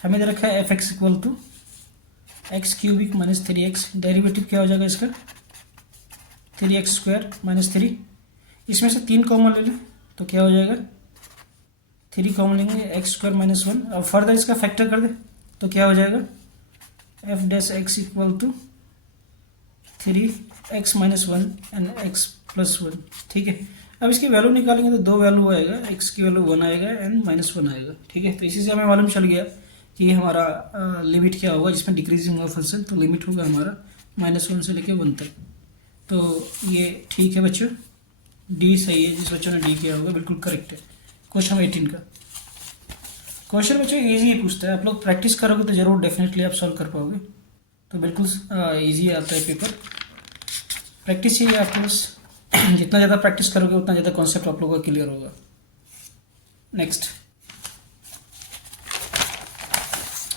हमें दे रखा है f(x) = x³ - 3x। डेरिवेटिव क्या हो जाएगा इसका, 3x² - 3। इसमें से 3 कॉमन ले लें तो क्या हो जाएगा, 3 कॉमन लेंगे x² - 1, और फर्दर इसका फैक्टर कर दें तो क्या हो जाएगा, f(x) = 3x - 1 एंड x + 1। ठीक है, अब इसकी वैल्यू निकालेंगे तो दो वैल्यू आएगा, x की वैल्यू 1 आएगा एंड -1 आएगा। ठीक है, तो इसी से हमें मालूम चल गया कि हमारा लिमिट क्या होगा जिसमें डिक्रीजिंग होगा फंक्शन, तो लिमिट होगा हमारा -1 से लेकर 1 तक। तो ये ठीक है बच्चों, डी सही है, जिस बच्चों ने डी किया होगा बिल्कुल करेक्ट है। क्वेश्चन 18 का क्वेश्चन बच्चों इजी ही पूछता है, आप लोग प्रैक्टिस करोगे तो जरूर डेफिनेटली आप सॉल्व कर पाओगे, तो बिल्कुल इजी आता है पेपर। प्रैक्टिस चाहिए आपको बस, जितना ज़्यादा प्रैक्टिस करोगे उतना ज़्यादा कॉन्सेप्ट आप लोगों का क्लियर होगा। नेक्स्ट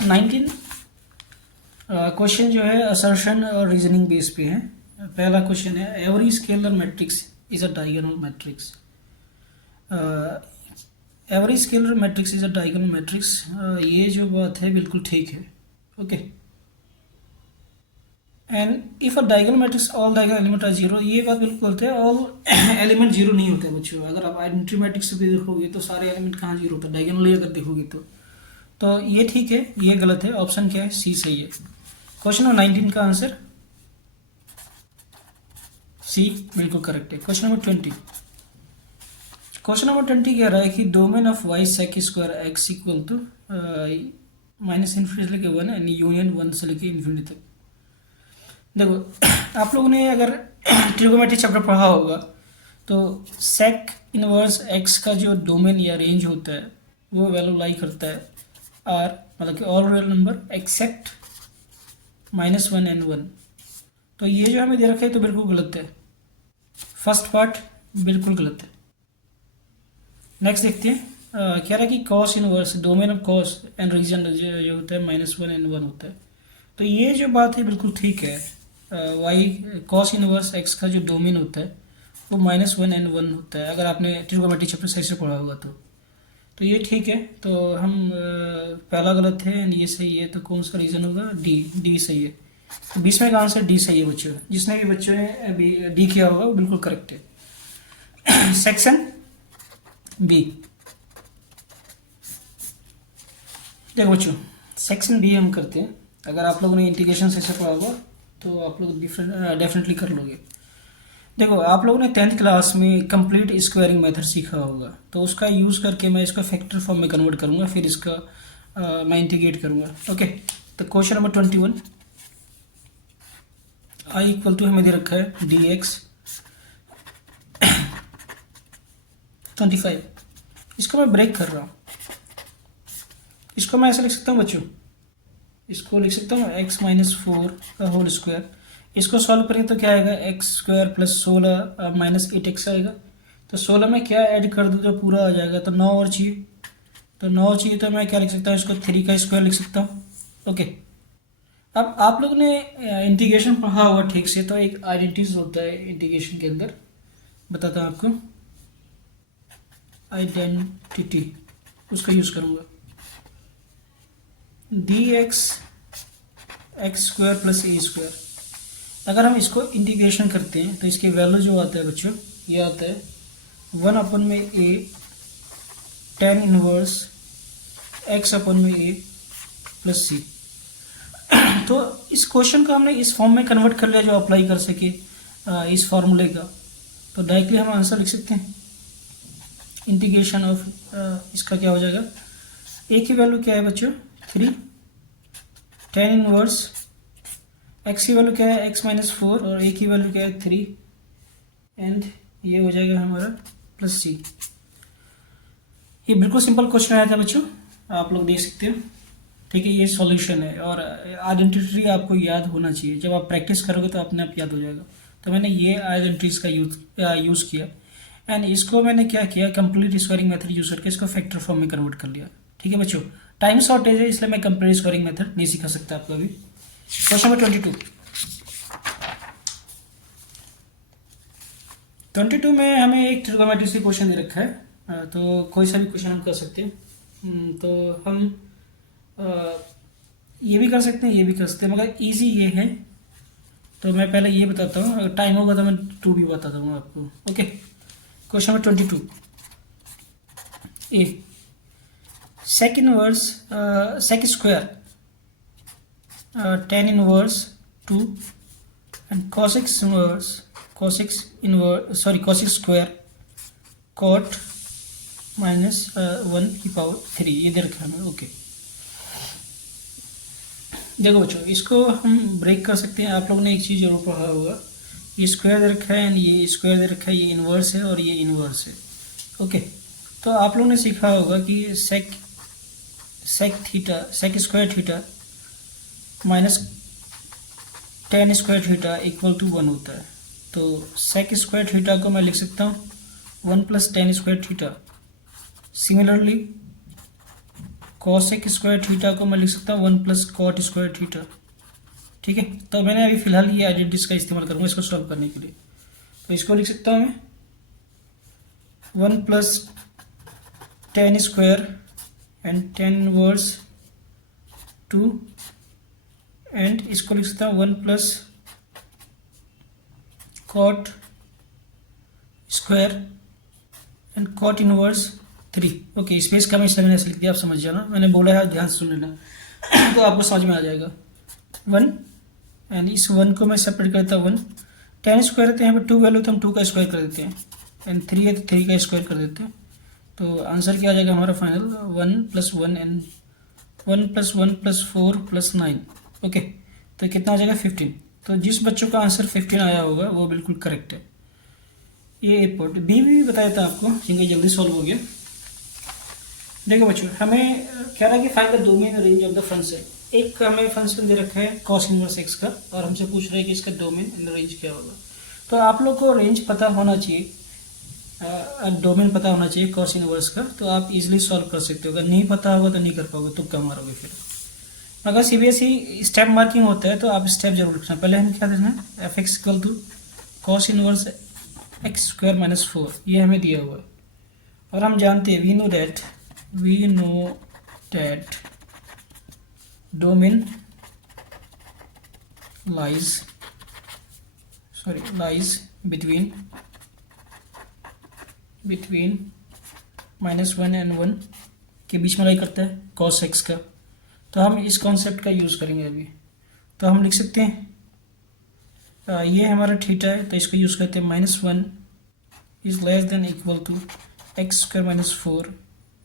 19 क्वेश्चन जो है असर्शन और रीजनिंग बेस पे है। पहला क्वेश्चन है, every scalar matrix is a diagonal matrix. Every scalar matrix is a diagonal matrix, ये जो बात है बिल्कुल ठीक है। Okay, and if a diagonal matrix all diagonal element are 0, ये बात बिल्कुल गलत है, ऑल एलिमेंट 0 नहीं होते बच्चों। अगर आप आइडेंटिटी मैट्रिक्स से भी देखोगे तो सारे एलिमेंट कहाँ 0 होता है, डायगोनली अगर देखोगे तो ये ठीक है, ये गलत है। ऑप्शन क्या है, सी सही है। क्वेश्चन नंबर 19 का आंसर सी बिल्कुल करेक्ट है। क्वेश्चन नंबर 20, क्वेश्चन नंबर 20 कह रहा है कि domain of y sec² x equal to -∞ से लेके 1 एंड यूनियन 1 से लेके इन्फिनिटी तक। देखो आप लोगों ने अगर ट्रिगोनोमेट्री चैप्टर पढ़ा होगा तो सेक इनवर्स x का जो डोमेन या रेंज होता है वो वैल्यू लाई करता है आर, मतलब कि all real number except -1 and 1। तो ये जो हमें दे रखा है तो बिल्कुल गलत है, फर्स्ट पार्ट बिल्कुल गलत है। नेक्स्ट देखते हैं कह रहा है कि cos inverse domain of cos and region जो होता है -1 n1 होता है। तो ये जो बात है बिल्कुल ठीक है। वाई कॉस इनवर्स एक्स का जो डोमेन होता है वो -1 n1 होता है, अगर आपने ट्रिगोनोमेट्री चैप्टर सही से पढ़ा होगा तो ये ठीक है। तो हम पहला गलत है एंड ये सही है, तो कौन सा रीज़न होगा? डी सही है। तो 20वें का आंसर डी सही है बच्चों। जिसने भी बच्चों ने अभी डी किया होगा वो बिल्कुल करेक्ट है। सेक्शन बी, देखो बच्चों सेक्शन बी हम करते हैं। अगर आप लोगों ने इंटीग्रेशन से पढ़ा होगा तो आप लोग डेफिनेटली कर लोगे। देखो आप लोगों ने 10th क्लास में कंप्लीट स्क्वायरिंग मेथड सीखा होगा, तो उसका यूज़ करके मैं इसको फैक्टर फॉर्म में कन्वर्ट करूँगा, फिर इसका मैं इंटीग्रेट करूँगा। ओके, तो question number 21, I equal to हमें दे रखा है डी एक्स 25। इसको मैं ब्रेक कर रहा हूँ। इसको मैं ऐसा लिख सकता हूँ बच्चों, इसको लिख सकता हूँ x-4 का होल स्क्वायर। इसको सॉल्व करें तो क्या आएगा? x² + 16 - 8x आएगा। तो 16 में क्या ऐड कर दूँ तो पूरा आ जाएगा, तो 9 और चाहिए। तो 9 चाहिए तो मैं क्या लिख सकता हूँ? इसको 3 का स्क्वायर लिख सकता हूँ। ओके, अब आप लोग ने इंटीग्रेशन पढ़ा होगा ठीक से, तो एक आइडेंटिटीज होता है इंटीग्रेशन के अंदर, बताता हूँ आपको। आइडेंटिटी उसका यूज़ करूँगा, dx x² + a²। अगर हम इसको इंटीग्रेशन करते हैं तो इसकी वैल्यू जो आता है बच्चों, ये आता है 1/a tan inverse x/a + c। तो इस क्वेश्चन को हमने इस फॉर्म में कन्वर्ट कर लिया जो अप्लाई कर सके इस फॉर्मूले का। तो डायरेक्टली हम आंसर लिख सकते हैं इंटीग्रेशन ऑफ इसका क्या हो जाएगा? a की वैल्यू क्या है बच्चों? 3 tan इनवर्स x की वैल्यू क्या है? x-4 और a की वैल्यू क्या है? 3 एंड ये हो जाएगा हमारा +c। ये बिल्कुल सिंपल क्वेश्चन आया था बच्चों, आप लोग देख सकते हो। ठीक है, ये सॉल्यूशन है और आइडेंटिटी आपको याद होना चाहिए। जब आप प्रैक्टिस करोगे तो अपने आप याद हो जाएगा। तो मैंने ये आइडेंटिटीज का यूज़ किया एंड इसको मैंने क्या किया? कंप्लीट स्क्वायरिंग मेथड यूज़ करके इसको फैक्टर फॉर्म में कन्वर्ट कर लिया। ठीक है बच्चों, टाइम शॉर्टेज है इसलिए मैं कंप्लीट स्क्वायरिंग मेथड नहीं सिखा सकता आपको अभी। क्वेश्चन नंबर 22 में हमें एक ट्रिगोनोमेट्री से क्वेश्चन दे रखा है, तो कोई सा भी क्वेश्चन हम कर सकते हैं। तो हम ये भी कर सकते हैं, ये भी कर सकते हैं, मगर इजी ये है। तो मैं पहले ये बताता हूँ, अगर टाइम होगा तो मैं 2 भी बताता हूँ आपको। Okay, question number 22 A, sec inverse sec square tan inverse 2 and cosec square cot -1/3 ये दे रखा है हमें। ओके, देखो बच्चों इसको हम ब्रेक कर सकते हैं। आप लोगों ने एक चीज़ जरूर पढ़ा होगा, ये स्क्वायर दे रखा है एंड ये स्क्वायर दे रखा है, ये इन्वर्स है और ये इन्वर्स है। ओके, तो आप लोगों ने सीखा होगा कि sec square theta minus tan square theta equal to 1 होता है। तो sec स्क्वायर थीटा को मैं लिख सकता हूँ 1 + tan square theta. Similarly cosec square theta को मैं लिख सकता हूँ 1 + cot स्क्वायर थीटा। ठीक है, तो मैंने अभी फिलहाल ये आइडेंटिटीज का इस्तेमाल करूँगा इसको सॉल्व करने के लिए। तो इसको लिख सकता हूँ मैं 1 + tan square and tan inverse 2 and इसको लिख सकता हूँ 1 + cot square and cot inverse 3। Okay, space का मैं इसलिए मैंने ऐसे लिख दिया, आप समझ जाना, मैंने बोला है ध्यान से सुन लेना तो आपको समझ में आ जाएगा। 1 एंड इस 1 को मैं सेपरेट करता हूँ 1, tan स्क्वायर है तो यहाँ पर 2 वैल्यू तो हम 2 का स्क्वायर कर देते हैं एंड 3 है तो 3 का स्क्वायर कर देते हैं। तो आंसर क्या आ जाएगा हमारा फाइनल 1 + 1 एंड 1 + 1 + 4 + 9। ओके, तो कितना आ जाएगा 15। तो जिस बच्चों का आंसर 15 आया होगा वो बिल्कुल करेक्ट है। ये पॉइंट बी भी बताया था आपको, जिनका जल्दी सॉल्व हो गया। देखो बच्चों हमें क्या रहा कि find the domain range of the function. एक हमें फंक्शन दे रखा है cos इनवर्स x का और हमसे पूछ रहे हैं कि इसका डोमेन इन रेंज क्या होगा। तो आप लोग को रेंज पता होना चाहिए डोमेन पता होना चाहिए कॉस इनवर्स का, तो आप इजीली सॉल्व कर सकते हो। अगर नहीं पता होगा तो नहीं कर पाओगे, तुक्का मारोगे फिर। अगर सीबीएसई स्टेप मार्किंग होता है तो आप स्टेप जरूर लिखना। पहले हमें क्या देना है, f x equal to cos inverse x square minus 4, ये हमें दिया हुआ है। और हम जानते हैं, we know that domain lies between -1 and 1 के बीच में लाई करता है cos x का। तो हम इस कॉन्सेप्ट का यूज़ करेंगे अभी। तो हम लिख सकते हैं ये हमारा थीटा है, तो इसको यूज़ करते हैं -1 is less than equal to x square minus 4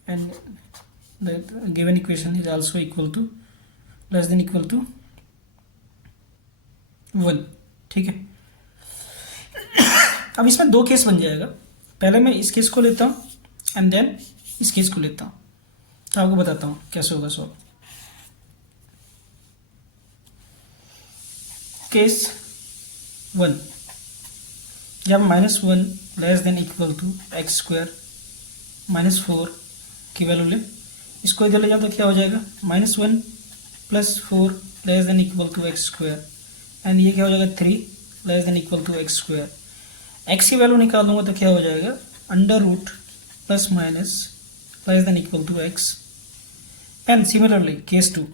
and the given equation is also equal to less than equal to 1। ठीक है। अब इसमें दो केस बन जाएगा। पहले मैं इस केस को लेता हूँ एंड देन इस केस को लेता हूँ, तो आपको बताता हूँ कैसे होगा सॉल्व। केस 1, जब -1 less than equal to x square minus 4 की वैल्यू ले, इसको इधर ले जाओ तो क्या हो जाएगा, -1 plus 4 less than equal to x square, and ये क्या हो जाएगा 3 less than equal to x square. X की वैल्यू निकाल दूंगा तो क्या हो जाएगा, under root plus minus less than equal to x. And similarly case 2,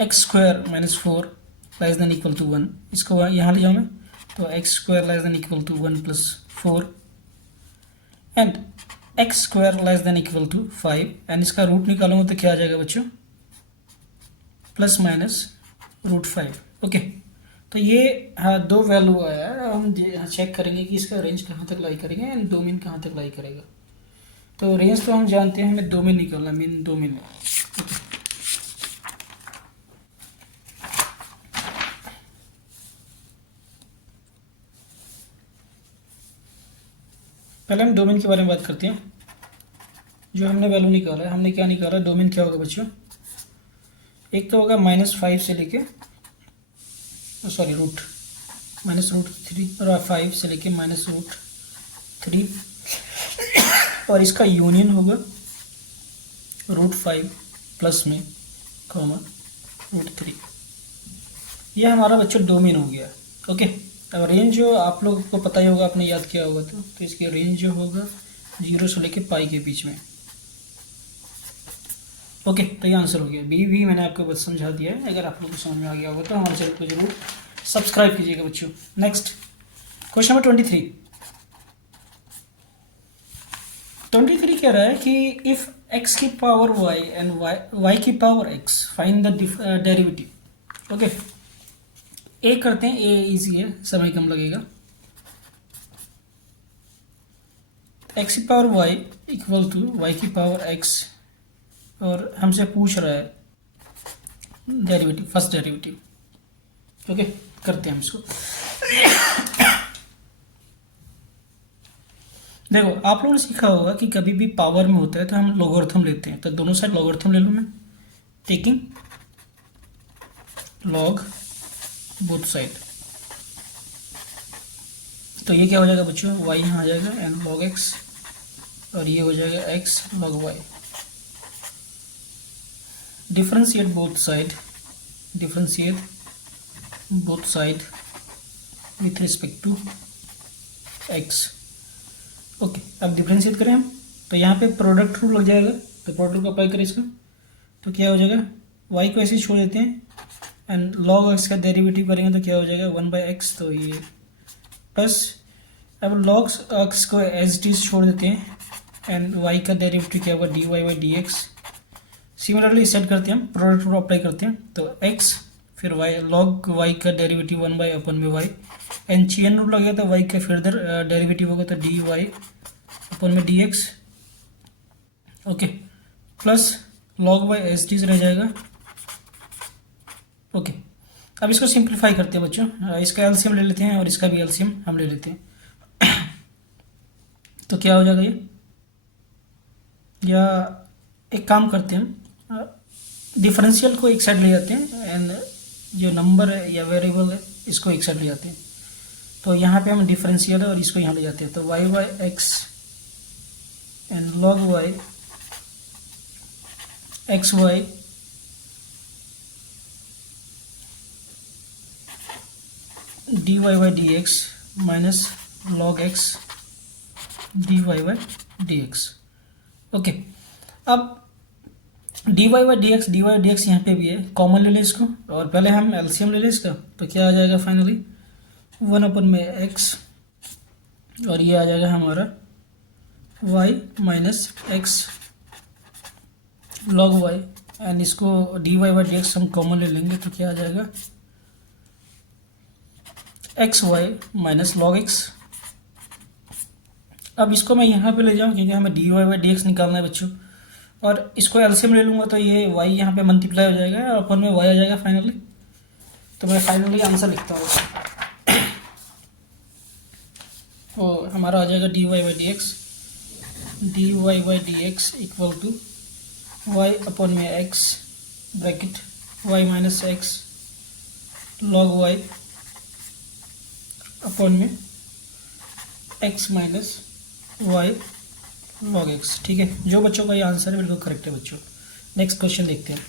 x square minus 4 less than equal to 1, इसको यहाँ ले जाऊँ मैं तो x square less than equal to 1 plus 4 and x square less than equal to 5, and इसका root निकालूंगा तो क्या आ जाएगा बच्चों, प्लस माइनस √5। ओके, तो ये दो वैल्यू आया है। हम चेक करेंगे कि इसका रेंज कहाँ तक लाई करेंगे एंड डोमेन कहाँ तक लाई करेगा। तो रेंज तो हम जानते हैं, हमें डोमेन निकालना, मीन डोमेन। ओके, पहले हम डोमेन के बारे में बात करते हैं। जो हमने वैल्यू निकाला है, हमने क्या निकाला, डोमेन क्या होगा बच्चों, एक तो होगा -5 से लेके रूट -√3 से लेके -√3 और इसका यूनियन होगा √5 प्लस में कॉमा √3। यह हमारा बच्चों डोमेन हो गया। ओके, अब रेंज जो आप लोग को पता ही होगा, आपने याद किया होगा तो इसकी रेंज जो होगा 0 से लेके पाई के बीच में। ओके, तो ये आंसर हो गया। बी मैंने आपको बस समझा दिया है। अगर आप लोगों को समझ में आ गया होगा तो हमारे चैनल को जरूर सब्सक्राइब कीजिएगा बच्चों। नेक्स्ट क्वेश्चन नंबर 23 कह रहा है कि इफ x की पावर y एंड y की power x find the derivative. Okay, ए करते हैं, ए इजी है, समय कम लगेगा। x की power y equal to y की पावर x, और हमसे पूछ रहा है डेरिवेटिव, फर्स्ट डेरिवेटिव। ओके, करते हैं हम इसको। देखो, आप लोगों ने सीखा होगा कि कभी भी पावर में होता है तो हम लॉगरिथम लेते हैं। तो दोनों साइड लॉगरिथम ले लूँ मैं, टेकिंग लॉग बोथ साइड। तो ये क्या हो जाएगा बच्चों, y यहाँ आ जाएगा एंड लॉग x, और ये हो जाएगा x log y। Differentiate both side with respect to x। Okay, अब डिफरेंशिएट करें हम, तो यहाँ पे प्रोडक्ट रूल लग जाएगा, तो प्रोडक्ट रूल अप्लाई करें इसका, तो क्या हो जाएगा, y को ऐसे ही छोड़ देते हैं एंड log x का डेरिवेटिव करेंगे तो क्या हो जाएगा 1/x। तो ये प्लस, अब log x को एज इट इज छोड़ देते हैं एंड y का डेरिवेटिव क्या होगा dy/dx। सिमिलरली सेट करते हैं हम, प्रोडक्ट रूल अप्लाई करते हैं, तो x फिर y, log y का derivative 1/y and chain rule लग गया तो y का फर्दर डेरिवेटिव होगा तो dy/dx। Okay, plus log y as it is रह जाएगा। ओके, अब इसको सिंप्लीफाई करते हैं बच्चों, इसका एलसीएम ले लेते हैं और इसका भी एलसीएम हम ले लेते हैं। तो क्या हो जाएगा ये, या एक काम करते हैं हम, डिफरेंशियल को एक साइड ले जाते हैं एंड जो नंबर है या वेरिएबल है इसको एक साइड ले जाते हैं। तो यहाँ पे हम डिफरेंशियल है और इसको यहाँ ले जाते हैं, तो y by x and log y x y d Y by D x minus log x d Y by D x. Okay, अब d Y by D x यहाँ पे भी है, कॉमन ले लें इसको और पहले हम एलसीएम ले लें इसका, तो क्या आ जाएगा फाइनली 1/x और ये आ जाएगा हमारा y minus x log y and इसको d Y by D x हम कॉमन ले लेंगे, तो क्या आ जाएगा x y minus log x. अब इसको मैं यहाँ पे ले जाऊँ क्योंकि हमें डी वाई बाई डी एक्स निकालना है बच्चों, और इसको एलसीएम ले लूँगा तो ये y यहाँ पे मल्टीप्लाई हो जाएगा और अपन में y आ जाएगा फाइनली। तो मैं फाइनली आंसर लिखता हूँ, तो हमारा आ जाएगा d Y by D x equal to y upon में x bracket y minus x log y upon में x minus y log x. ठीक है, जो बच्चों का ये आंसर है बिल्कुल करेक्ट है बच्चों। नेक्स्ट क्वेश्चन देखते हैं।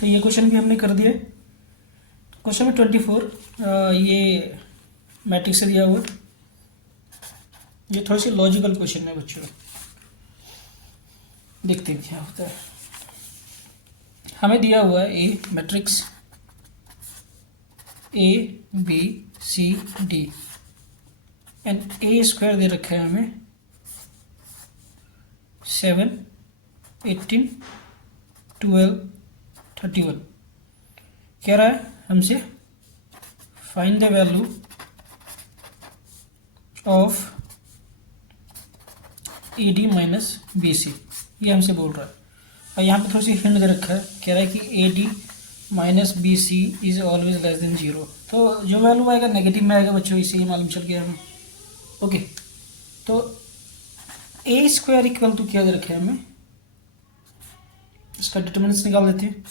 तो ये क्वेश्चन भी हमने कर दिया। क्वेश्चन में 24 ये मैट्रिक्स से दिया हुआ, ये थोड़ी सी लॉजिकल क्वेश्चन है बच्चों, देखते हैं क्या होता है। हमें दिया हुआ है a matrix A B C D and A square दे रखा है हमें 7 18 12 31। कह रहा है हमसे find the value of a D minus B c, ये हमसे बोल रहा है। और यहाँ पे थोड़ी सी हिंट दे रखा है, कह रहा है कि a D minus B C is always less than 0। तो जो वैल्यू आएगा नेगेटिव में आएगा बच्चों, इसीलिए मालूम चल गया हमें। ओके, तो ए स्क्वायर इक्वल टू क्या दे रखे हैं हमें, इसका डिटर्मिनेंट्स निकाल देते हैं।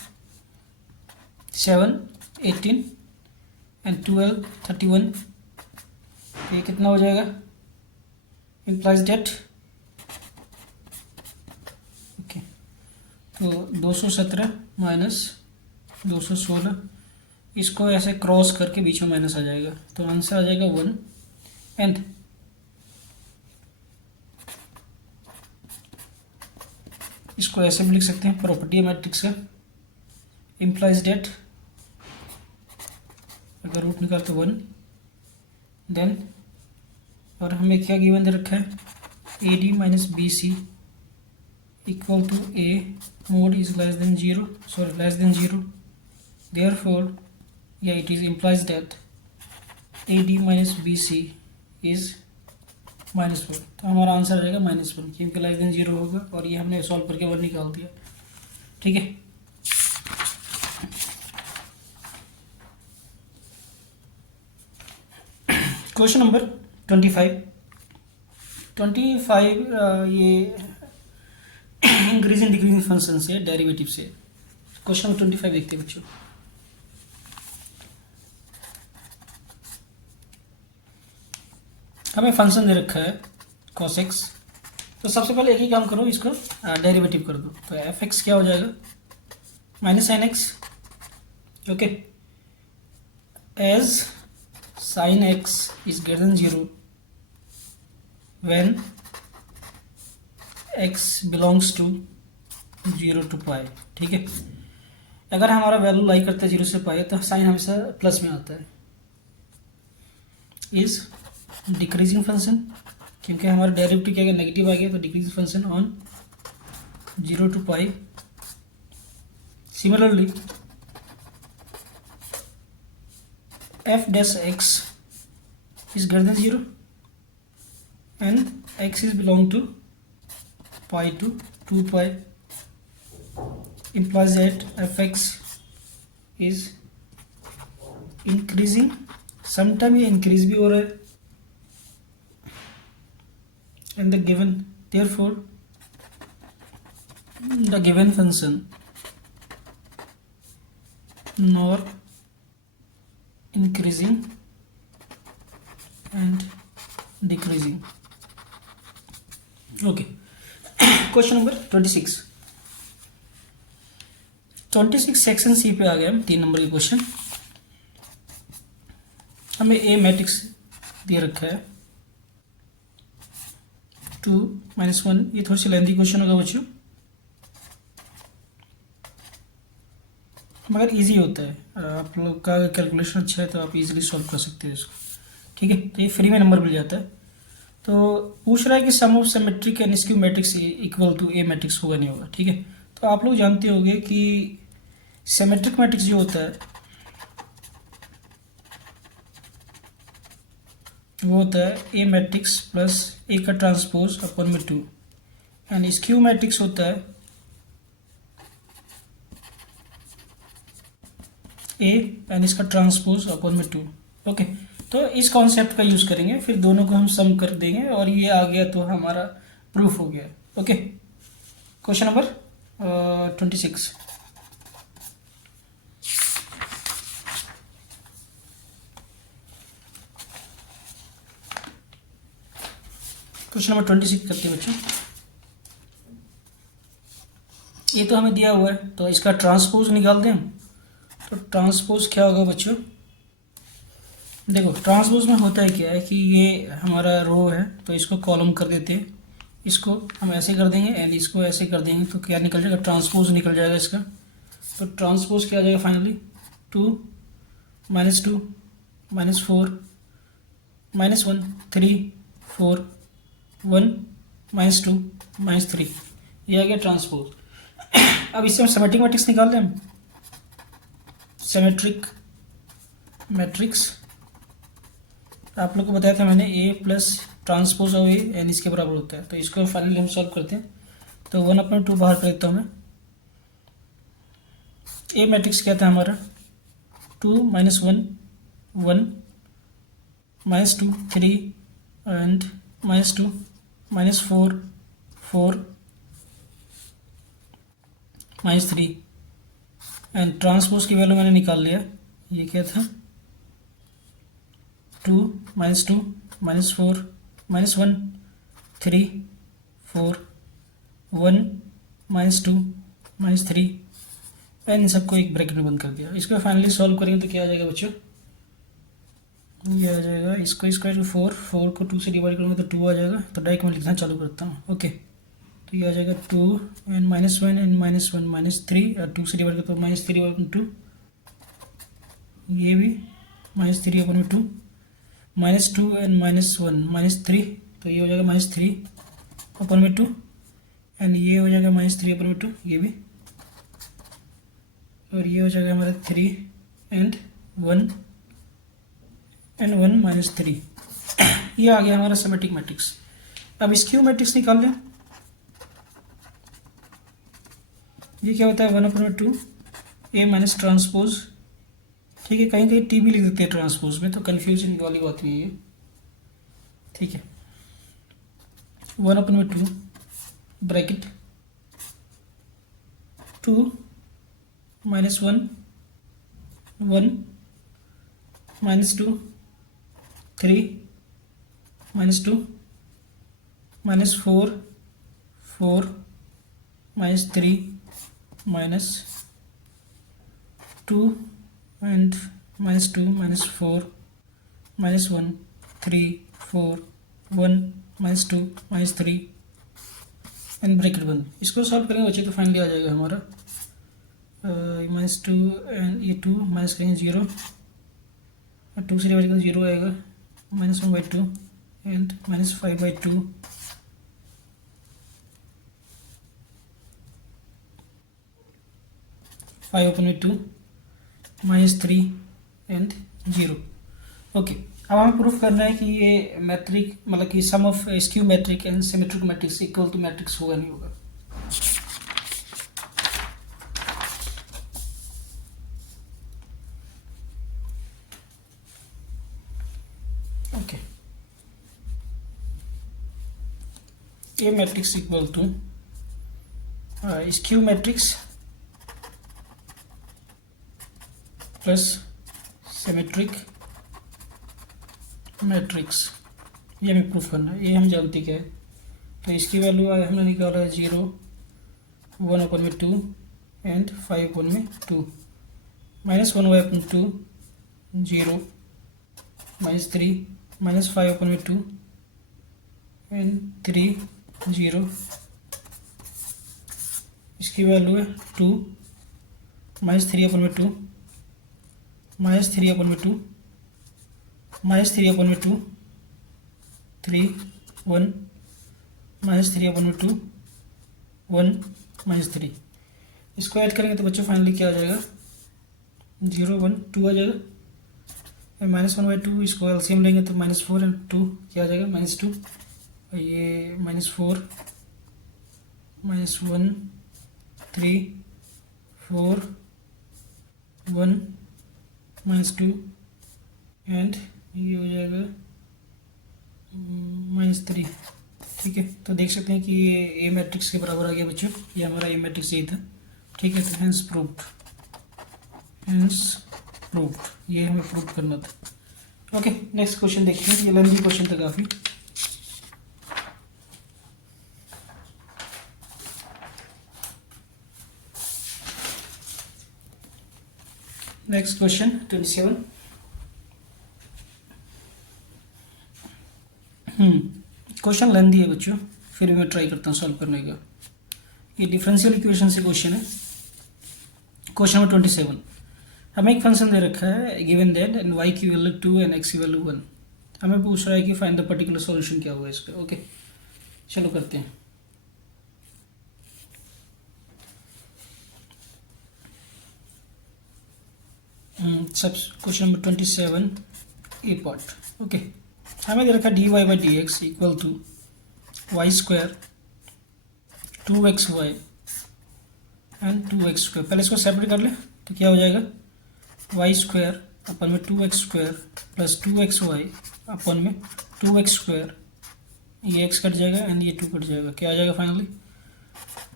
7 18 एंड 12 31, तो ये कितना हो जाएगा, इम्प्लाइज डेट। ओके, तो 217 माइनस 216, इसको ऐसे क्रॉस करके बीच में माइनस आ जाएगा, तो आंसर आ जाएगा 1। एंड इसको ऐसे भी लिख सकते हैं, प्रॉपर्टी है मैट्रिक्स का, इम्प्लाइज डेट अगर रूट निकाल तो 1 देन, और हमें क्या गिवन दे रखा है A D minus B C equal to A mod is less than 0, sorry less than 0, therefore या it is implies that A D minus B C is -1। तो हमारा आंसर आ जाएगा -1 क्योंकि लेस देन 0 होगा, और ये हमने सॉल्व करके 1 निकाल दिया। ठीक है, क्वेश्चन नंबर 25 ये इंक्रीजिंग डिक्रीजिंग फंक्शन से डेरिवेटिव से। क्वेश्चन नंबर 25 देखते हैं बच्चों। हमें फंक्शन दे रखा है cos x, तो सबसे पहले एक ही काम करो, इसको डेरिवेटिव कर दो, तो एफ एक्स क्या हो जाएगा minus sine x. Okay, as sine x is greater than 0 when x belongs to 0 to pi. ठीक है, अगर हमारा वैल्यू लाई करता है 0 से पाई तो साइन हमेशा प्लस में आता है। इज डिक्रीजिंग फंक्शन, क्योंकि हमारा डेरिवेटिव क्या नेगेटिव आ गया, तो decreasing function on 0 to pi. Similarly f dash x is greater than 0 and x is belong to pi to 2 pi, implies that fx is increasing, sometime ये increase भी हो रहा है and the given, therefore the given function nor increasing ओके, question number 26 section c पे आ गए हम। 3 नंबर के क्वेश्चन। हमें ए मैट्रिक्स दे रखा है 2 - 1। ये थोड़ी सी लेंथी क्वेश्चन होगा बच्चों, मगर इजी होता है। आप लोग का कैलकुलेशन अच्छा है तो आप इजीली सॉल्व कर सकते हो इसको, ठीक है। तो ये फ्री में नंबर मिल जाता है। तो पूछ रहा है कि sum of symmetric and skew matrix equal to a matrix होगा नहीं होगा, ठीक है। तो आप लोग जानते होंगे कि सिमेट्रिक मैट्रिक्स जो होता है वो होता है ए मैट्रिक्स प्लस ए का ट्रांसपोज अपन में 2, एंड स्क्यू मैट्रिक्स होता है ए एंड इसका ट्रांसपोज अपन में 2। ओके, तो इस कॉन्सेप्ट का यूज़ करेंगे, फिर दोनों को हम सम कर देंगे और ये आ गया तो हमारा प्रूफ हो गया। Okay, question number 26। Question number 26 करते हैं बच्चों। ये तो हमें दिया हुआ है, तो इसका ट्रांसपोज निकाल दें हम। तो ट्रांसपोज क्या होगा बच्चों? देखो, ट्रांसपोज में होता है क्या है कि ये हमारा रो है तो इसको कॉलम कर देते हैं, इसको हम ऐसे कर देंगे एंड इसको ऐसे कर देंगे, तो क्या निकल जाएगा? ट्रांसपोज निकल जाएगा इसका। तो ट्रांसपोज क्या आ जाएगा फाइनली? 2 - 2 - 4 - 1 3 4 1 - 2 - 3, ये आ गया ट्रांसपोज। अब इससे हम सिमेट्रिक मैट्रिक्स निकाल दें हम। सिमेट्रिक मैट्रिक्स आप लोग को बताया था मैंने, A plus transpose of A N इसके बराबर होता है। तो इसको फाइनली हम सॉल्व करते हैं। तो 1/2 बाहर कर देता हूँ मैं। ए मैट्रिक्स क्या था हमारा? 2 - 1 1 - 2 3 एंड -2 -4 4 -3, एंड ट्रांसपोज की वैल्यू मैंने निकाल लिया। ये क्या था? 2 - 2 -4 -1 3 4 1 -2 -3, एंड इन सबको एक ब्रैकेट में बंद कर दिया। इसको फाइनली सॉल्व करेंगे तो क्या आ जाएगा बच्चों? ये आ जाएगा, इसको स्क्वायर टू 4 4 को 2 से डिवाइड करूँगा तो 2 आ जाएगा। तो डायरेक्ट मैं लिखना चालू करता हूँ। ओके, तो ये आ जाएगा 2 एंड -1 एंड -1 -3, और 2 से डिवाइड करता हूँ -3/2, ये भी -3/2 -2 एंड -1 -3, तो ये हो जाएगा -3/2, एंड ये हो जाएगा -3/2, ये भी, और ये हो जाएगा हमारा 3 एंड 1 एंड 1 -3। ये आ गया हमारा सिमेट्रिक मैट्रिक्स। अब स्क्यू मैट्रिक्स निकाल लें। ये क्या होता है? 1/2 ए माइनस ट्रांसपोज, ठीक है। कहीं कहीं टी भी लिख देते हैं ट्रांसपोज में, तो कन्फ्यूजन वाली बात नहीं है ये, ठीक है। 1/2 ब्रैकेट 2 - 1 1 -2 3 -2 -4 4 -3 -2 and -2 -4 -1 3 4 1 -2 -3, एंड ब्रैकेट बंद। इसको सॉल्व करेंगे बच्चे तो फाइनली आ जाएगा हमारा -2 एंड ये 2 माइनस करेंगे 0, और 2 से डिवाइड करेंगे 0 आएगा, -1/2 एंड -5/2, -5/2 -3 एंड 0। ओके, अब हमें प्रूफ करना है कि ये मैट्रिक मतलब कि sum of skew matrix and symmetric matrix equal to matrix होगा नहीं होगा। Okay, a matrix equal to skew matrix plus symmetric matrix, ये हमें प्रूफ करना है। ये हम जानते क्या है तो इसकी वैल्यू हमने निकाला है 0, 1/2 एंड 5/2, -1 अपॉन 2, 0, -3, -5/2 एंड 3, 0। इसकी वैल्यू है 2, -3/2, -3/2, -3/2, 3, 1, -3/2, 1, -3। इसको ऐड करेंगे तो बच्चों फाइनली क्या आ जाएगा, 0, 1, 2 आ जाएगा। -1/2 इसको एलसीएम लेंगे तो -4 एंड 2 क्या आ जाएगा, -2। ये -4, -1, 3, 4, 1, -2 एंड ये हो जाएगा -3। ठीक है, तो देख सकते हैं कि ये ए मैट्रिक्स के बराबर आ गया बच्चों, ये हमारा ए मैट्रिक्स यही था। ठीक है, तो हेंस प्रूव्ड, ये हमें प्रूव करना था। ओके, नेक्स्ट क्वेश्चन देखते हैं, ये लेंथी क्वेश्चन था काफ़ी। Next question 27। क्वेश्चन लेंथी है बच्चों, फिर भी मैं ट्राई करता हूँ सॉल्व करने का। ये डिफरेंशियल इक्वेशन से क्वेश्चन है। क्वेश्चन नंबर 27, हमें एक फंक्शन दे रखा है गिवन दैट एंड y की वैल्यू 2 एंड x की वैल्यू 1। हमें पूछ रहा है कि फाइंड द पर्टिकुलर सॉल्यूशन क्या होगा इसका। ओके, चलो करते हैं। सब question number 27 a part. Okay, हमें दे रखा dy by D x equal to y square 2xy and 2x²। पहले इसको सेपरेट कर ले तो क्या हो जाएगा, वाई स्क्वायर अपन में 2x² प्लस 2xy अपन में 2x²। ये x कट जाएगा एंड ये 2 कट जाएगा, क्या आ जाएगा finally,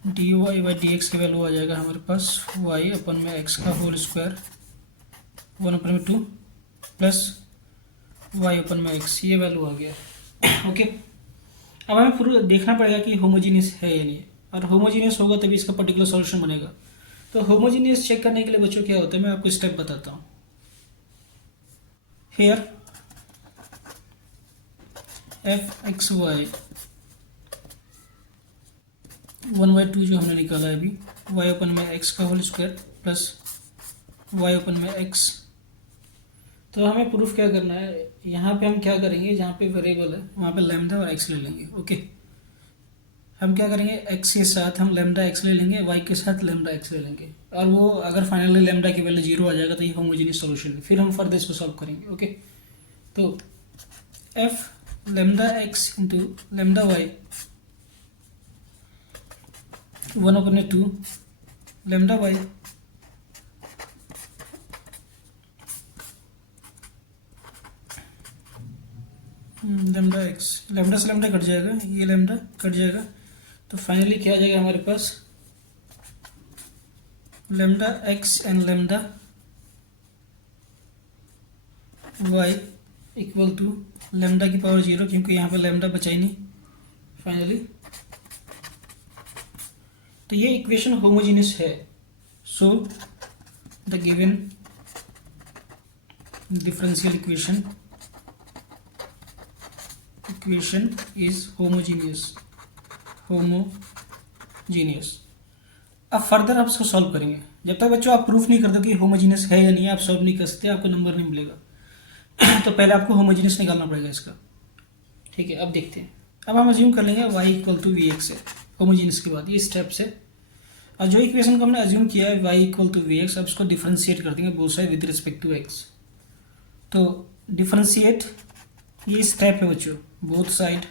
dy by D x की वैल्यू आ जाएगा हमारे पास y अपन में x का होल स्क्वायर 1/2 प्लस y अपन में x, ये वैल्यू आ गया। ओके, अब हमें पूरा देखना पड़ेगा कि होमोजीनियस है या नहीं, और होमोजीनियस होगा तभी इसका पर्टिकुलर सॉल्यूशन बनेगा। तो होमोजीनियस चेक करने के लिए बच्चों क्या होता है, मैं आपको स्टेप बताता हूँ। हियर f(x,y) 1/2 जो हमने निकाला है अभी, y अपन में x का होल स्क्वायर प्लस y अपन में x। तो हमें प्रूफ क्या करना है, यहाँ पे हम क्या करेंगे, जहाँ पे वेरिएबल है वहाँ पे लैम्डा और x ले लेंगे। ओके, हम क्या करेंगे, x के साथ हम लैम्डा x ले लेंगे, y के साथ लैम्डा x ले लेंगे, और वो अगर फाइनली लैम्डा की वैल्यू 0 आ जाएगा तो ये होमोजेनियस सॉल्यूशन है। फिर हम फर्दर इसको सॉल्व करेंगे। ओके, तो f lambda x into lambda y 1/2 lambda y lambda x, lambda से लैम्डा कट जाएगा, ये लैम्डा कट जाएगा, तो फाइनली क्या आ जाएगा हमारे पास, lambda x and lambda y equal to lambda की पावर 0, क्योंकि यहाँ पे लैम्डा बचा ही नहीं फाइनली। तो ये इक्वेशन होमोजीनियस है। So the given differential equation is homogeneous। अब फर्दर आप इसको सॉल्व करेंगे। जब तक बच्चों आप प्रूफ नहीं कर दो कि होमोजीनियस है या नहीं, आप सॉल्व नहीं कर सकते, आपको नंबर नहीं मिलेगा। तो पहले आपको होमोजीनियस निकालना पड़ेगा इसका। ठीक है, अब देखते हैं। अब हम अज्यूम कर लेंगे y equal to v x है होमोजीनियस के बाद, ये स्टेप से। और जो इक्वेशन को हमने अज्यूम किया है y equal to v x, अब इसको डिफ्रेंशिएट कर देंगे both side with respect to x। तो डिफ्रेंशिएट, ये स्टेप है बच्चों, both side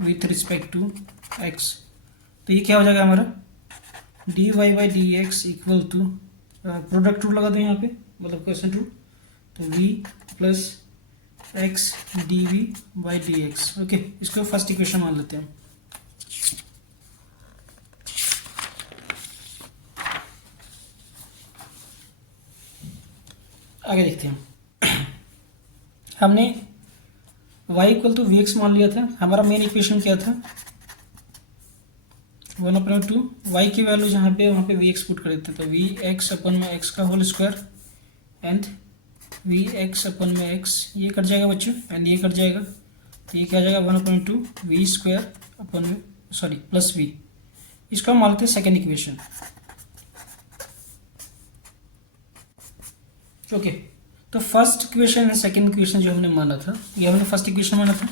with respect to x। तो ये क्या हो जाएगा हमारा, dy by D x equal to, product rule लगा दो यहाँ पे, मतलब क्वेश्चन रूल, तो v plus x d v by D x. Okay, इसको फर्स्ट इक्वेशन मान लेते हैं। आगे देखते हैं। हमने y equal to v x मान लिया था। हमारा मेन इक्वेशन क्या था, 1/2 y की वैल्यू जहाँ पे वहाँ पे वी एक्स पुट कर देते, तो वी एक्स अपन में एक्स का whole square and v x upon में एक्स, ये कट जाएगा बच्चों एंड ये कट जाएगा, तो ये क्या आ जाएगा 1/2 वी स्क्वायर अपन में सॉरी प्लस वी। इसको हम मान लेते हैं सेकेंड इक्वेशन। ओके, तो first equation and second equation जो हमने माना था, ये हमने फर्स्ट इक्वेशन माना था।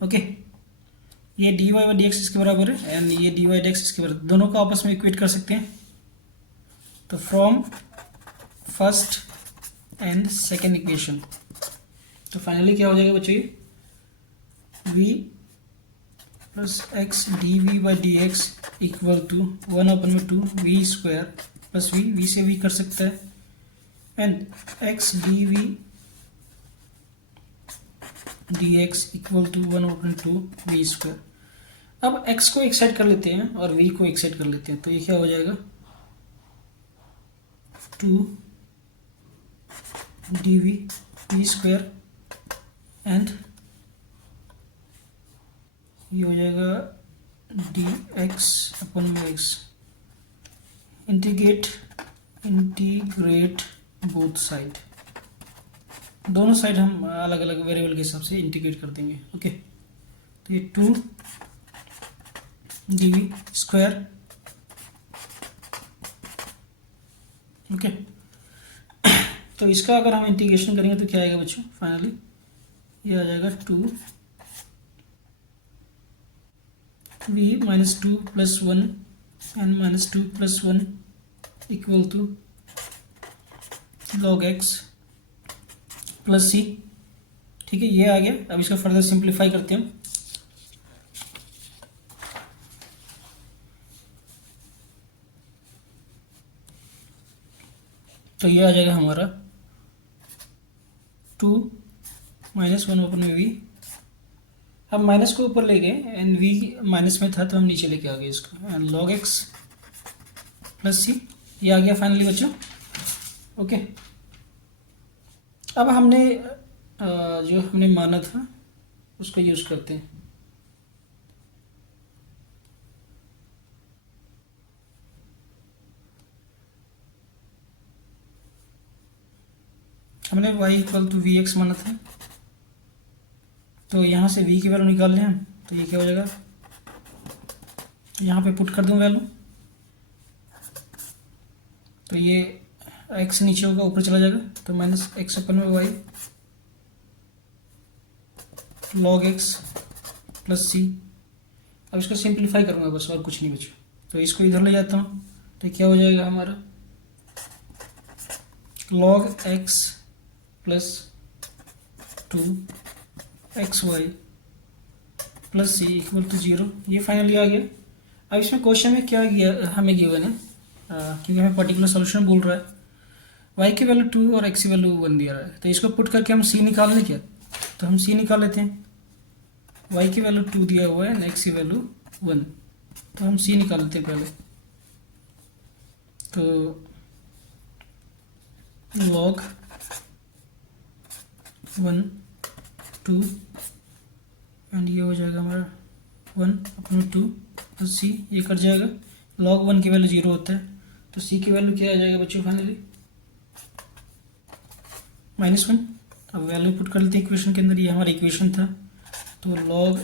ओके, ये डी वाई डी एक्स इसके बराबर है एंड ये डी वाई डी एक्स इसके बराबर, दोनों को आपस में इक्वेट कर सकते हैं। तो from first and second equation, तो फाइनली क्या हो जाएगा बच्चों, ये v plus x d v by D x equal to 1/2 v square plus v से वी कर सकता है and x d v d x equal to 1/2 v square. अब x को एक साइड कर लेते हैं और v को एक साइड कर लेते हैं, तो ये क्या हो जाएगा 2 डी वी स्क्वायर एंड ये हो जाएगा डी एक्स अपन में एक्स। इंटीग्रेट बोथ साइड, दोनों साइड हम अलग अलग वेरिएबल के हिसाब से इंटीग्रेट कर देंगे। ओके, तो ये 2 डी वी स्क्वायर, ओके, तो इसका अगर हम इंटीग्रेशन करेंगे तो क्या आएगा बच्चों, फाइनली ये आ जाएगा 2 v minus 2 plus 1 n minus 2 plus 1 equal to log x plus सी। ठीक है, ये आ गया। अब इसको फर्दर सिंप्लीफाई करते हैं हम। तो ये आ जाएगा हमारा 2 माइनस 1/v। अब माइनस को ऊपर ले गए एंड v माइनस में था तो हम नीचे लेके आ गए इसको, and log x plus c, ये आ गया फाइनली बच्चों। ओके, अब हमने जो हमने माना था उसको यूज करते हैं। हमने y equal to v x माना था, तो यहाँ से v की वैल्यू निकाल लें हम, तो ये क्या हो जाएगा, यहाँ पे पुट कर दूँ वैल्यू, तो ये x नीचे होगा ऊपर चला जाएगा, तो माइनस एक्स अपन में y लॉग एक्स प्लस सी। अब इसको सिंप्लीफाई करूँगा बस, और कुछ नहीं बचा, तो इसको इधर ले जाता हूँ, तो क्या हो जाएगा हमारा log x plus 2xy plus c equal to 0। ये फाइनली आ गया। अब इसमें क्वेश्चन में क्या गया हमें गिवन है, क्योंकि हमें पर्टिकुलर सोल्यूशन बोल रहा है, y की वैल्यू 2 और x की वैल्यू 1 दिया रहा है, तो इसको पुट करके हम c निकाल लें क्या, तो हम c निकाल लेते हैं। y की वैल्यू 2 दिया हुआ है, x की वैल्यू 1, तो हम c निकाल लेते हैं पहले। तो लॉग 1 2 एंड ये हो जाएगा हमारा 1/2 तो c, ये कट जाएगा। log 1 की वैल्यू 0 होता है, तो c की वैल्यू क्या आ जाएगा बच्चों फाइनली -1। अब वैल्यू पुट कर लेते हैं इक्वेशन के अंदर, ये हमारा इक्वेशन था, तो log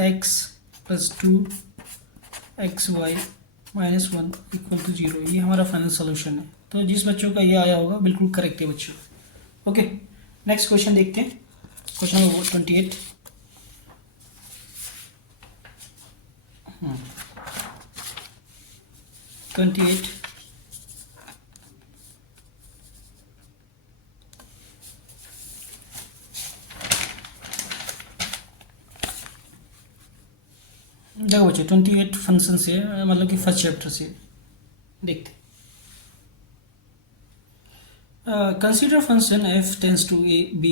x plus 2xy -1 equal to 0, ये हमारा फाइनल सोल्यूशन है। तो जिस बच्चों का ये आया होगा बिल्कुल करेक्ट है बच्चों। ओके, नेक्स्ट क्वेश्चन देखते हैं, क्वेश्चन नंबर 28। देखो बच्चों 28 फंक्शन से, मतलब कि फर्स्ट चैप्टर से देखते। Consider function f tends to a b,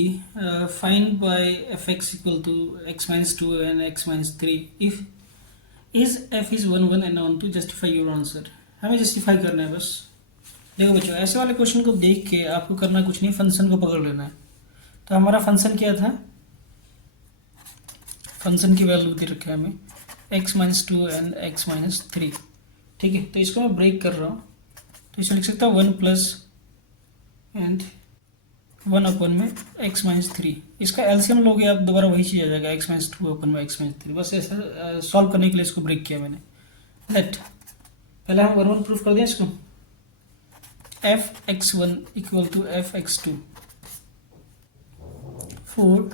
find by fx equal to x minus 2 and x minus 3 if is f is 1 1 and onto justify your answer. हमें justify करना है बस। देखो बच्चों ऐसे वाले क्वेश्चन को देख के आपको करना कुछ नहीं, फंक्शन को पकड़ लेना है। तो हमारा फंक्शन क्या था, फंक्शन की वैल्यू दे रखा है हमें x-2 एंड x-3। ठीक है, तो इसको मैं ब्रेक कर रहा हूँ, तो इसे लिख सकता हूँ 1 प्लस एंड 1 अपन में x-3। इसका एलसीएम लोगे आप दोबारा वही चीज़ आ जाएगा x-2 अपन में x-3। बस ऐसा सॉल्व करने के लिए इसको ब्रेक किया मैंने। लेट पहले हम 1 प्रूफ कर दें इसको, f(x1) equal to f(x2) for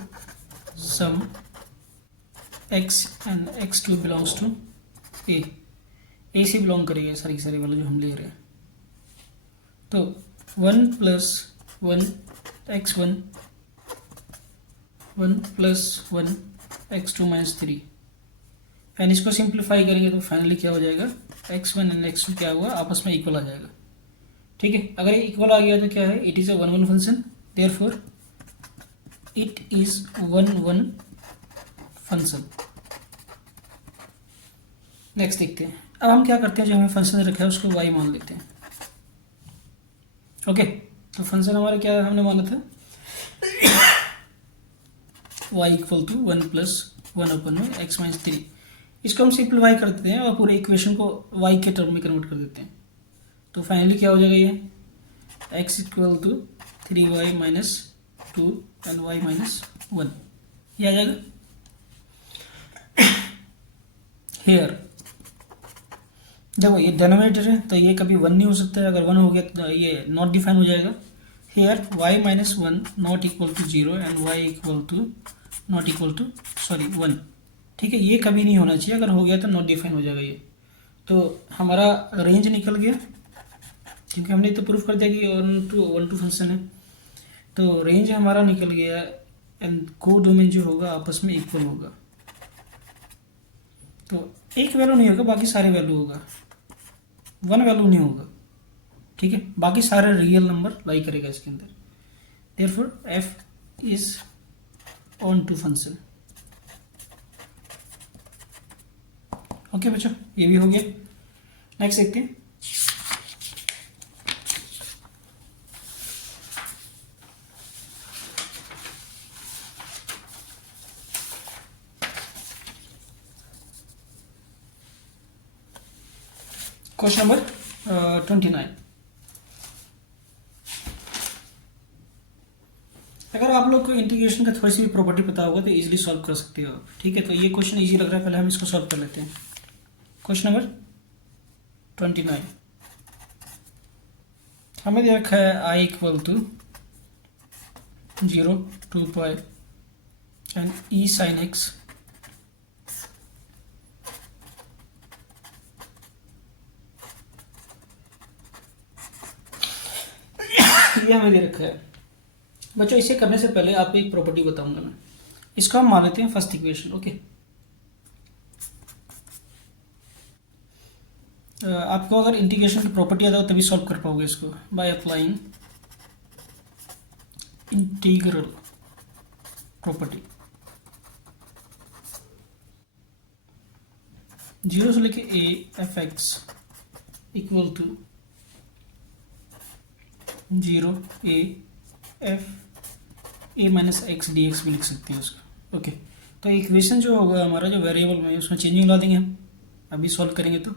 some x and x2 belongs to a से बिलोंग करेगा सारी की सारी वैल्यू जो हम ले रहे हैं। तो 1 plus 1 x1 1 plus 1 x2 minus 3 and इसको सिंप्लीफाई करेंगे तो फाइनली क्या हो जाएगा, x1 एंड x2 क्या हुआ आपस में इक्वल आ जाएगा। ठीक है, अगर ये इक्वल आ गया तो क्या है, it is a 1-1 function, therefore it is 1-1 function. Next देखते हैं। अब हम क्या करते हैं, जो हमें फंक्शन रखा है उसको y मान लेते हैं। ओके, तो फंक्शन हमारा क्या हमने माना था, y इक्वल टू 1 प्लस 1 अपन में x-3। इसको हम सिंप्लीफाई कर देते हैं और पूरे इक्वेशन को y के टर्म में कन्वर्ट कर देते हैं। तो फाइनली क्या हो जाएगा, ये x equal to 3y minus 2 and y minus 1, ये आ जाएगा। हेयर देखो ये डिनोमिनेटर है तो ये कभी 1 नहीं हो सकता है, अगर 1 हो गया तो ये नॉट डिफाइन हो जाएगा। Here y minus 1 not equal to 0 and y equal to not equal to 1। ठीक है, ये कभी नहीं होना चाहिए, अगर हो गया तो नॉट डिफाइन हो जाएगा ये। तो हमारा रेंज निकल गया, क्योंकि हमने तो प्रूफ कर दिया कि 1-2 फंक्शन है, तो रेंज हमारा निकल गया एंड को डोमेन जो होगा आपस में इक्वल होगा। तो एक वैल्यू नहीं होगा, बाकी सारे वैल्यू होगा, 1 वैल्यू नहीं होगा। ठीक है, बाकी सारे रियल नंबर लाई करेगा इसके अंदर। Therefore f is onto function. Okay बच्चों, ये भी हो गया। नेक्स्ट देखते हैं। Question number 29। अगर आप लोग को इंटीग्रेशन का थोड़ी सी भी प्रॉपर्टी पता होगा तो इजीली सॉल्व कर सकते हो आप। ठीक है, तो ये क्वेश्चन इजी लग रहा है, पहले हम इसको सॉल्व कर लेते हैं। क्वेश्चन नंबर 29 हमें दे रखा है i equal to 0 2 pi and e sin x ये हमें दे रखा है। बच्चों इसे करने से पहले आपको एक प्रॉपर्टी बताऊंगा मैं, इसको हम मान लेते हैं फर्स्ट इक्वेशन। ओके, आपको अगर इंटीग्रेशन की प्रॉपर्टी आता हो तभी सॉल्व कर पाओगे इसको, बाय अप्लाइंग इंटीग्रल प्रॉपर्टी। 0 से लेके a f(x) equal to 0 a f a minus x d x भी लिख सकते हैं उसका। ओके, तो इक्वेशन जो होगा हमारा, जो वेरिएबल में उसमें चेंजिंग ला देंगे हम अभी सॉल्व करेंगे तो।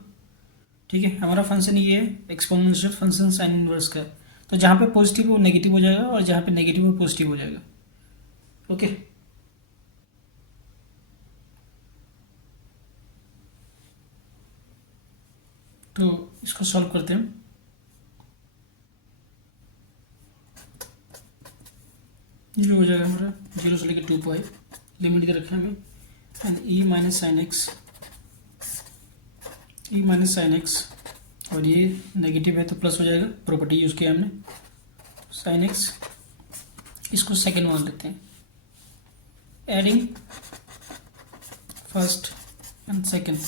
ठीक है, हमारा फंक्शन ये है एक्सपोनेंशियल फंक्शन साइन इनवर्स का, तो जहाँ पे पॉजिटिव है वो नेगेटिव हो जाएगा और जहाँ पे नेगेटिव है वो पॉजिटिव हो जाएगा। ओके, तो इसको सॉल्व करते हैं। जो हो जाएगा हमारा 0 से लेकर 2 पाई, लिमिट दे रखा है हमें, and e minus sine x, और ये नेगेटिव है तो प्लस हो जाएगा, प्रॉपर्टी यूज़ किया हमने साइन एक्स। इसको सेकेंड मान लेते हैं, एडिंग फर्स्ट एंड सेकेंड,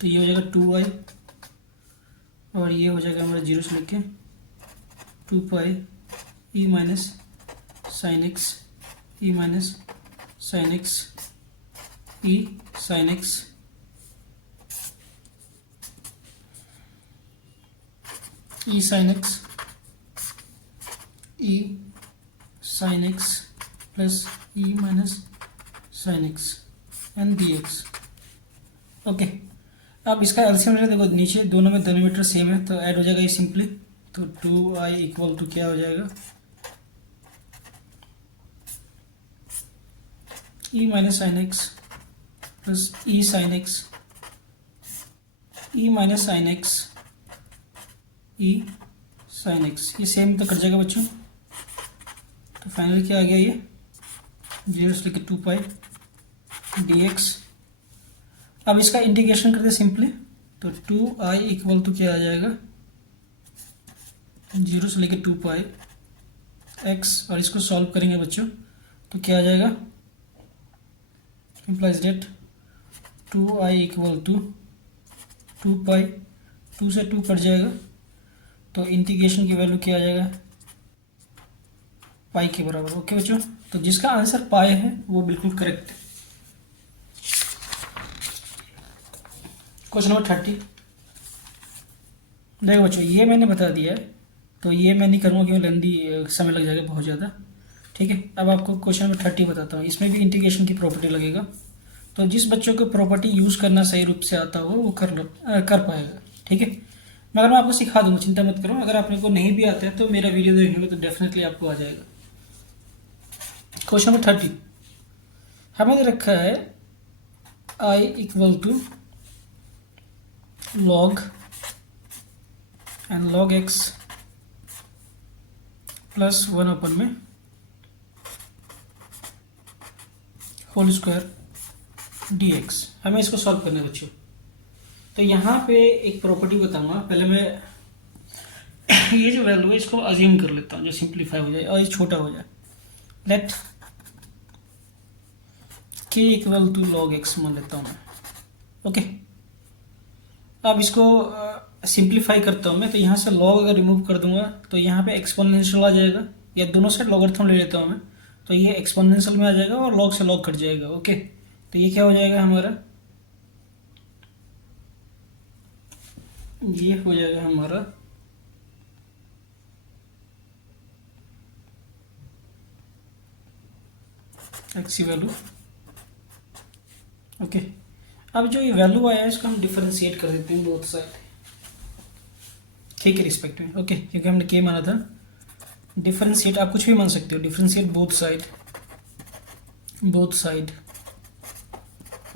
तो ये हो जाएगा 2y और ये हो जाएगा हमारा 0 से लेके 2 पाई e minus sine x, e minus sine x, e sine x, e sine x, e sine x, plus E minus sine x and d x. Okay, अब इसका एलसीएम ले देखो, नीचे दोनों में डिनोमिनेटर सेम है तो ऐड हो जाएगा ये सिंपली। तो 2i इक्वल टू क्या हो जाएगा, E minus sine x plus ई sine x, E minus sine x, ई साइन एक्स, ये सेम तो कट जाएगा बच्चों। तो फाइनली क्या आ गया ये 0 से लेकर 2 पाई डी एक्स। अब इसका इंटीग्रेशन करते सिंपली, तो 2i इक्वल टू क्या आ जाएगा 0 से लेकर 2 पाई एक्स, और इसको सॉल्व करेंगे बच्चों तो क्या आ जाएगा, implies that 2i equal to 2 pi, 2 से 2 कट जाएगा तो इंटीग्रेशन की वैल्यू क्या आ जाएगा पाई के बराबर। ओके बच्चों, तो जिसका आंसर पाई है वो बिल्कुल करेक्ट है। क्वेश्चन नंबर 30, देखो बच्चों ये मैंने बता दिया है तो ये मैं नहीं करूँगा क्योंकि लेंदी समय लग जाएगा बहुत ज़्यादा। ठीक है, अब आपको क्वेश्चन नंबर 30 बताता हूँ, इसमें भी इंटीग्रेशन की प्रॉपर्टी लगेगा। तो जिस बच्चों को प्रॉपर्टी यूज़ करना सही रूप से आता हो वो कर पाएगा। ठीक है, मगर मैं आपको सिखा दूँगा, चिंता मत करो। अगर आप लोग को नहीं भी आता है तो मेरा वीडियो देखेंगे तो डेफिनेटली आपको आ जाएगा। क्वेश्चन नंबर 30 हमें दे रखा है i equal to log and log x plus 1 अपन में होल स्क्वायर dx। हमें इसको सॉल्व करना है बच्चों। तो यहाँ पे एक प्रॉपर्टी बताऊंगा, पहले मैं ये जो वैल्यू है इसको अज्यूम कर लेता हूँ जो सिंप्लीफाई हो जाए और ये छोटा हो जाए। Let k equal to log x मान लेता हूँ मैं। ओके, अब इसको सिंप्लीफाई करता हूँ मैं, तो यहाँ से log अगर रिमूव कर दूंगा तो यहाँ पे एक्सपोनेंशियल आ जाएगा, या दोनों साइड लॉगरिथम ले लेता हूँ मैं तो ये एक्सपोनेंशियल में आ जाएगा और log से log कट जाएगा। ओके, तो ये क्या हो जाएगा हमारा, ये हो जाएगा हमारा x की वैल्यू। ओके, अब जो ये वैल्यू आया है इसको हम डिफरेंशिएट कर देते हैं बोथ साइड k के रिस्पेक्ट में। ओके, क्योंकि हमने k माना था। डिफरेंशिएट आप कुछ भी मान सकते हो, differentiate both side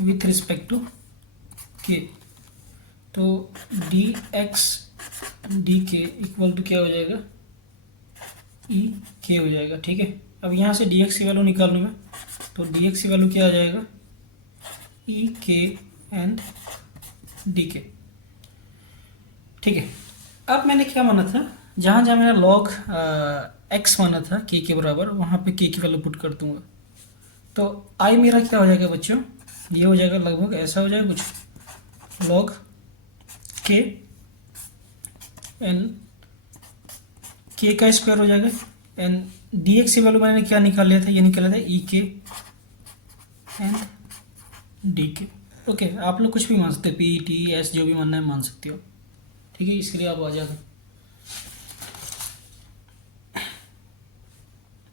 with respect to k। तो dx dk इक्वल टू क्या हो जाएगा ई के हो जाएगा। ठीक है, अब यहाँ से dx की वैल्यू निकालूँ मैं तो dx की वैल्यू क्या आ जाएगा ई के एंड डी के। ठीक है, अब मैंने क्या माना था, जहाँ जहाँ मैंने log x माना था k के बराबर, वहाँ पे k की वैल्यू पुट कर दूंगा। तो i मेरा क्या हो जाएगा बच्चों, ये हो जाएगा लगभग ऐसा हो जाएगा कुछ log k एंड k का स्क्वायर हो जाएगा एंड dx की वैल्यू मैंने क्या निकाल लिया था, ये निकाला था ई के एंड डी के। ओके, आप लोग कुछ भी मान सकते हैं, पी टी एस जो भी मानना है मान सकते हो। ठीक है, इसके लिए आप आ जाओ।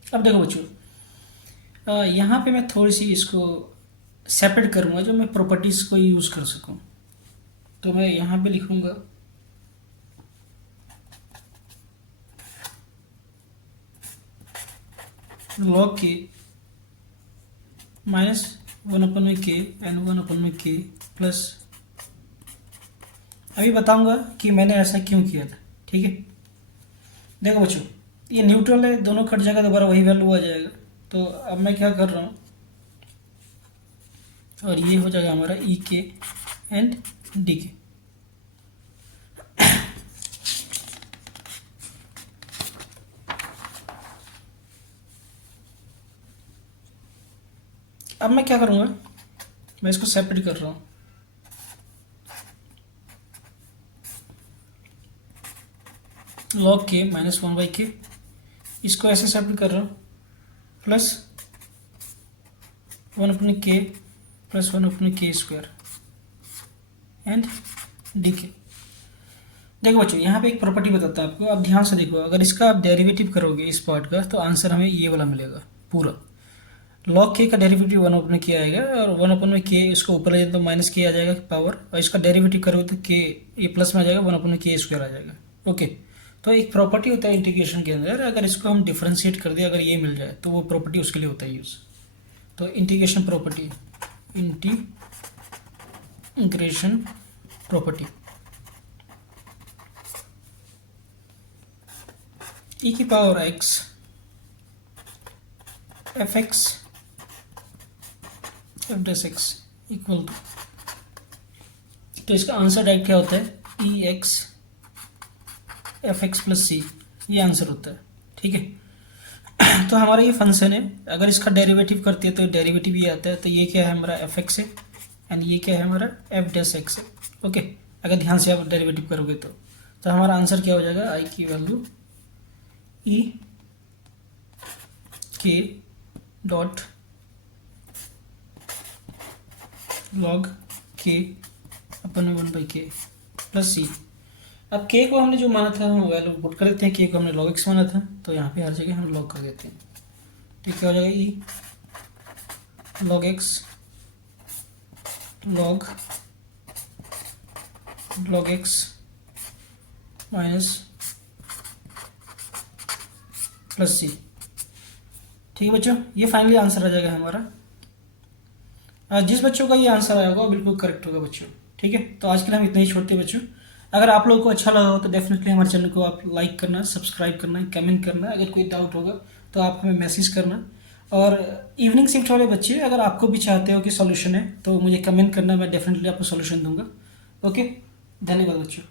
अब देखो बच्चों, यहाँ पे मैं थोड़ी सी इसको सेपरेट करूँगा जो मैं प्रॉपर्टीज़ को यूज़ कर सकूँ। तो मैं यहाँ पे लिखूँगा log k माइनस 1 अपन में k एंड 1 अपन में k प्लस, अभी बताऊंगा कि मैंने ऐसा क्यों किया था। ठीक है, देखो बच्चों ये न्यूट्रल है, दोनों कट जाएगा दोबारा वही वैल्यू आ जाएगा। तो अब मैं क्या कर रहा हूँ, और ये हो जाएगा हमारा ई के एंड डी के। अब मैं क्या करूँगा, मैं इसको सेपरेट कर रहा हूँ। log k माइनस 1/k, इसको ऐसे सेपरेट कर रहा हूँ, प्लस 1 अपने k प्लस 1 अपने k स्क्वायर एंड डी के। देखो बच्चों यहाँ पे एक प्रॉपर्टी बताता हूँ आपको, आप ध्यान से देखो। अगर इसका आप डेरिवेटिव करोगे इस पार्ट का तो आंसर हमें ये वाला मिलेगा पूरा। लॉग के का डेरिवेटिव 1 अपॉन के आएगा, और 1 अपॉन में के इसको ऊपर ले जाए तो माइनस के आ जाएगा पावर, और इसका डेरिवेटिव करोगे तो के ये प्लस में आ जाएगा, 1 अपॉन में के स्क्वायर आ जाएगा। ओके, तो एक प्रॉपर्टी होता है इंटीग्रेशन के अंदर, अगर इसको हम डिफ्रेंशिएट कर दिया, अगर ये मिल जाए तो वो प्रॉपर्टी उसके लिए होता है यूज़। तो integration property, integration property, e की power x f x f dash x equal to, तो इसका आंसर डायरेक्ट क्या होता है, e x f x plus c, ये आंसर होता है। ठीक है, तो हमारा ये फंक्शन है, अगर इसका डेरिवेटिव करते हैं तो डेरिवेटिव ये आता है, तो ये क्या है हमारा एफ एक्स है, एंड ये क्या है हमारा एफ डैश एक्स है। ओके, अगर ध्यान से आप डेरिवेटिव करोगे तो हमारा आंसर क्या हो जाएगा, आई की वैल्यू ई के डॉट लॉग के अपन में 1/k प्लस सी। अब के को हमने जो माना था हम वैल्यू पुट कर देते हैं, के को हमने log x माना था, तो यहाँ पे हर जगह हम log कर देते हैं। ठीक, क्या हो जाएगा, e log x log x minus plus सी। ठीक है बच्चों, ये फाइनली आंसर आ जाएगा हमारा। जिस बच्चों का ये आंसर आया होगा बिल्कुल करेक्ट होगा बच्चों। ठीक है, तो आज के लिए हम इतने ही छोड़ते हैं बच्चों। अगर आप लोगों को अच्छा लगा हो तो डेफिनेटली हमारे चैनल को आप लाइक करना, सब्सक्राइब करना, कमेंट करना, अगर कोई डाउट होगा तो आप हमें मैसेज करना। और इवनिंग शिफ्ट वाले बच्चे अगर आपको भी चाहते हो कि सॉल्यूशन है तो मुझे कमेंट करना, मैं डेफिनेटली आपको सॉल्यूशन दूंगा। ओके, धन्यवाद बच्चों।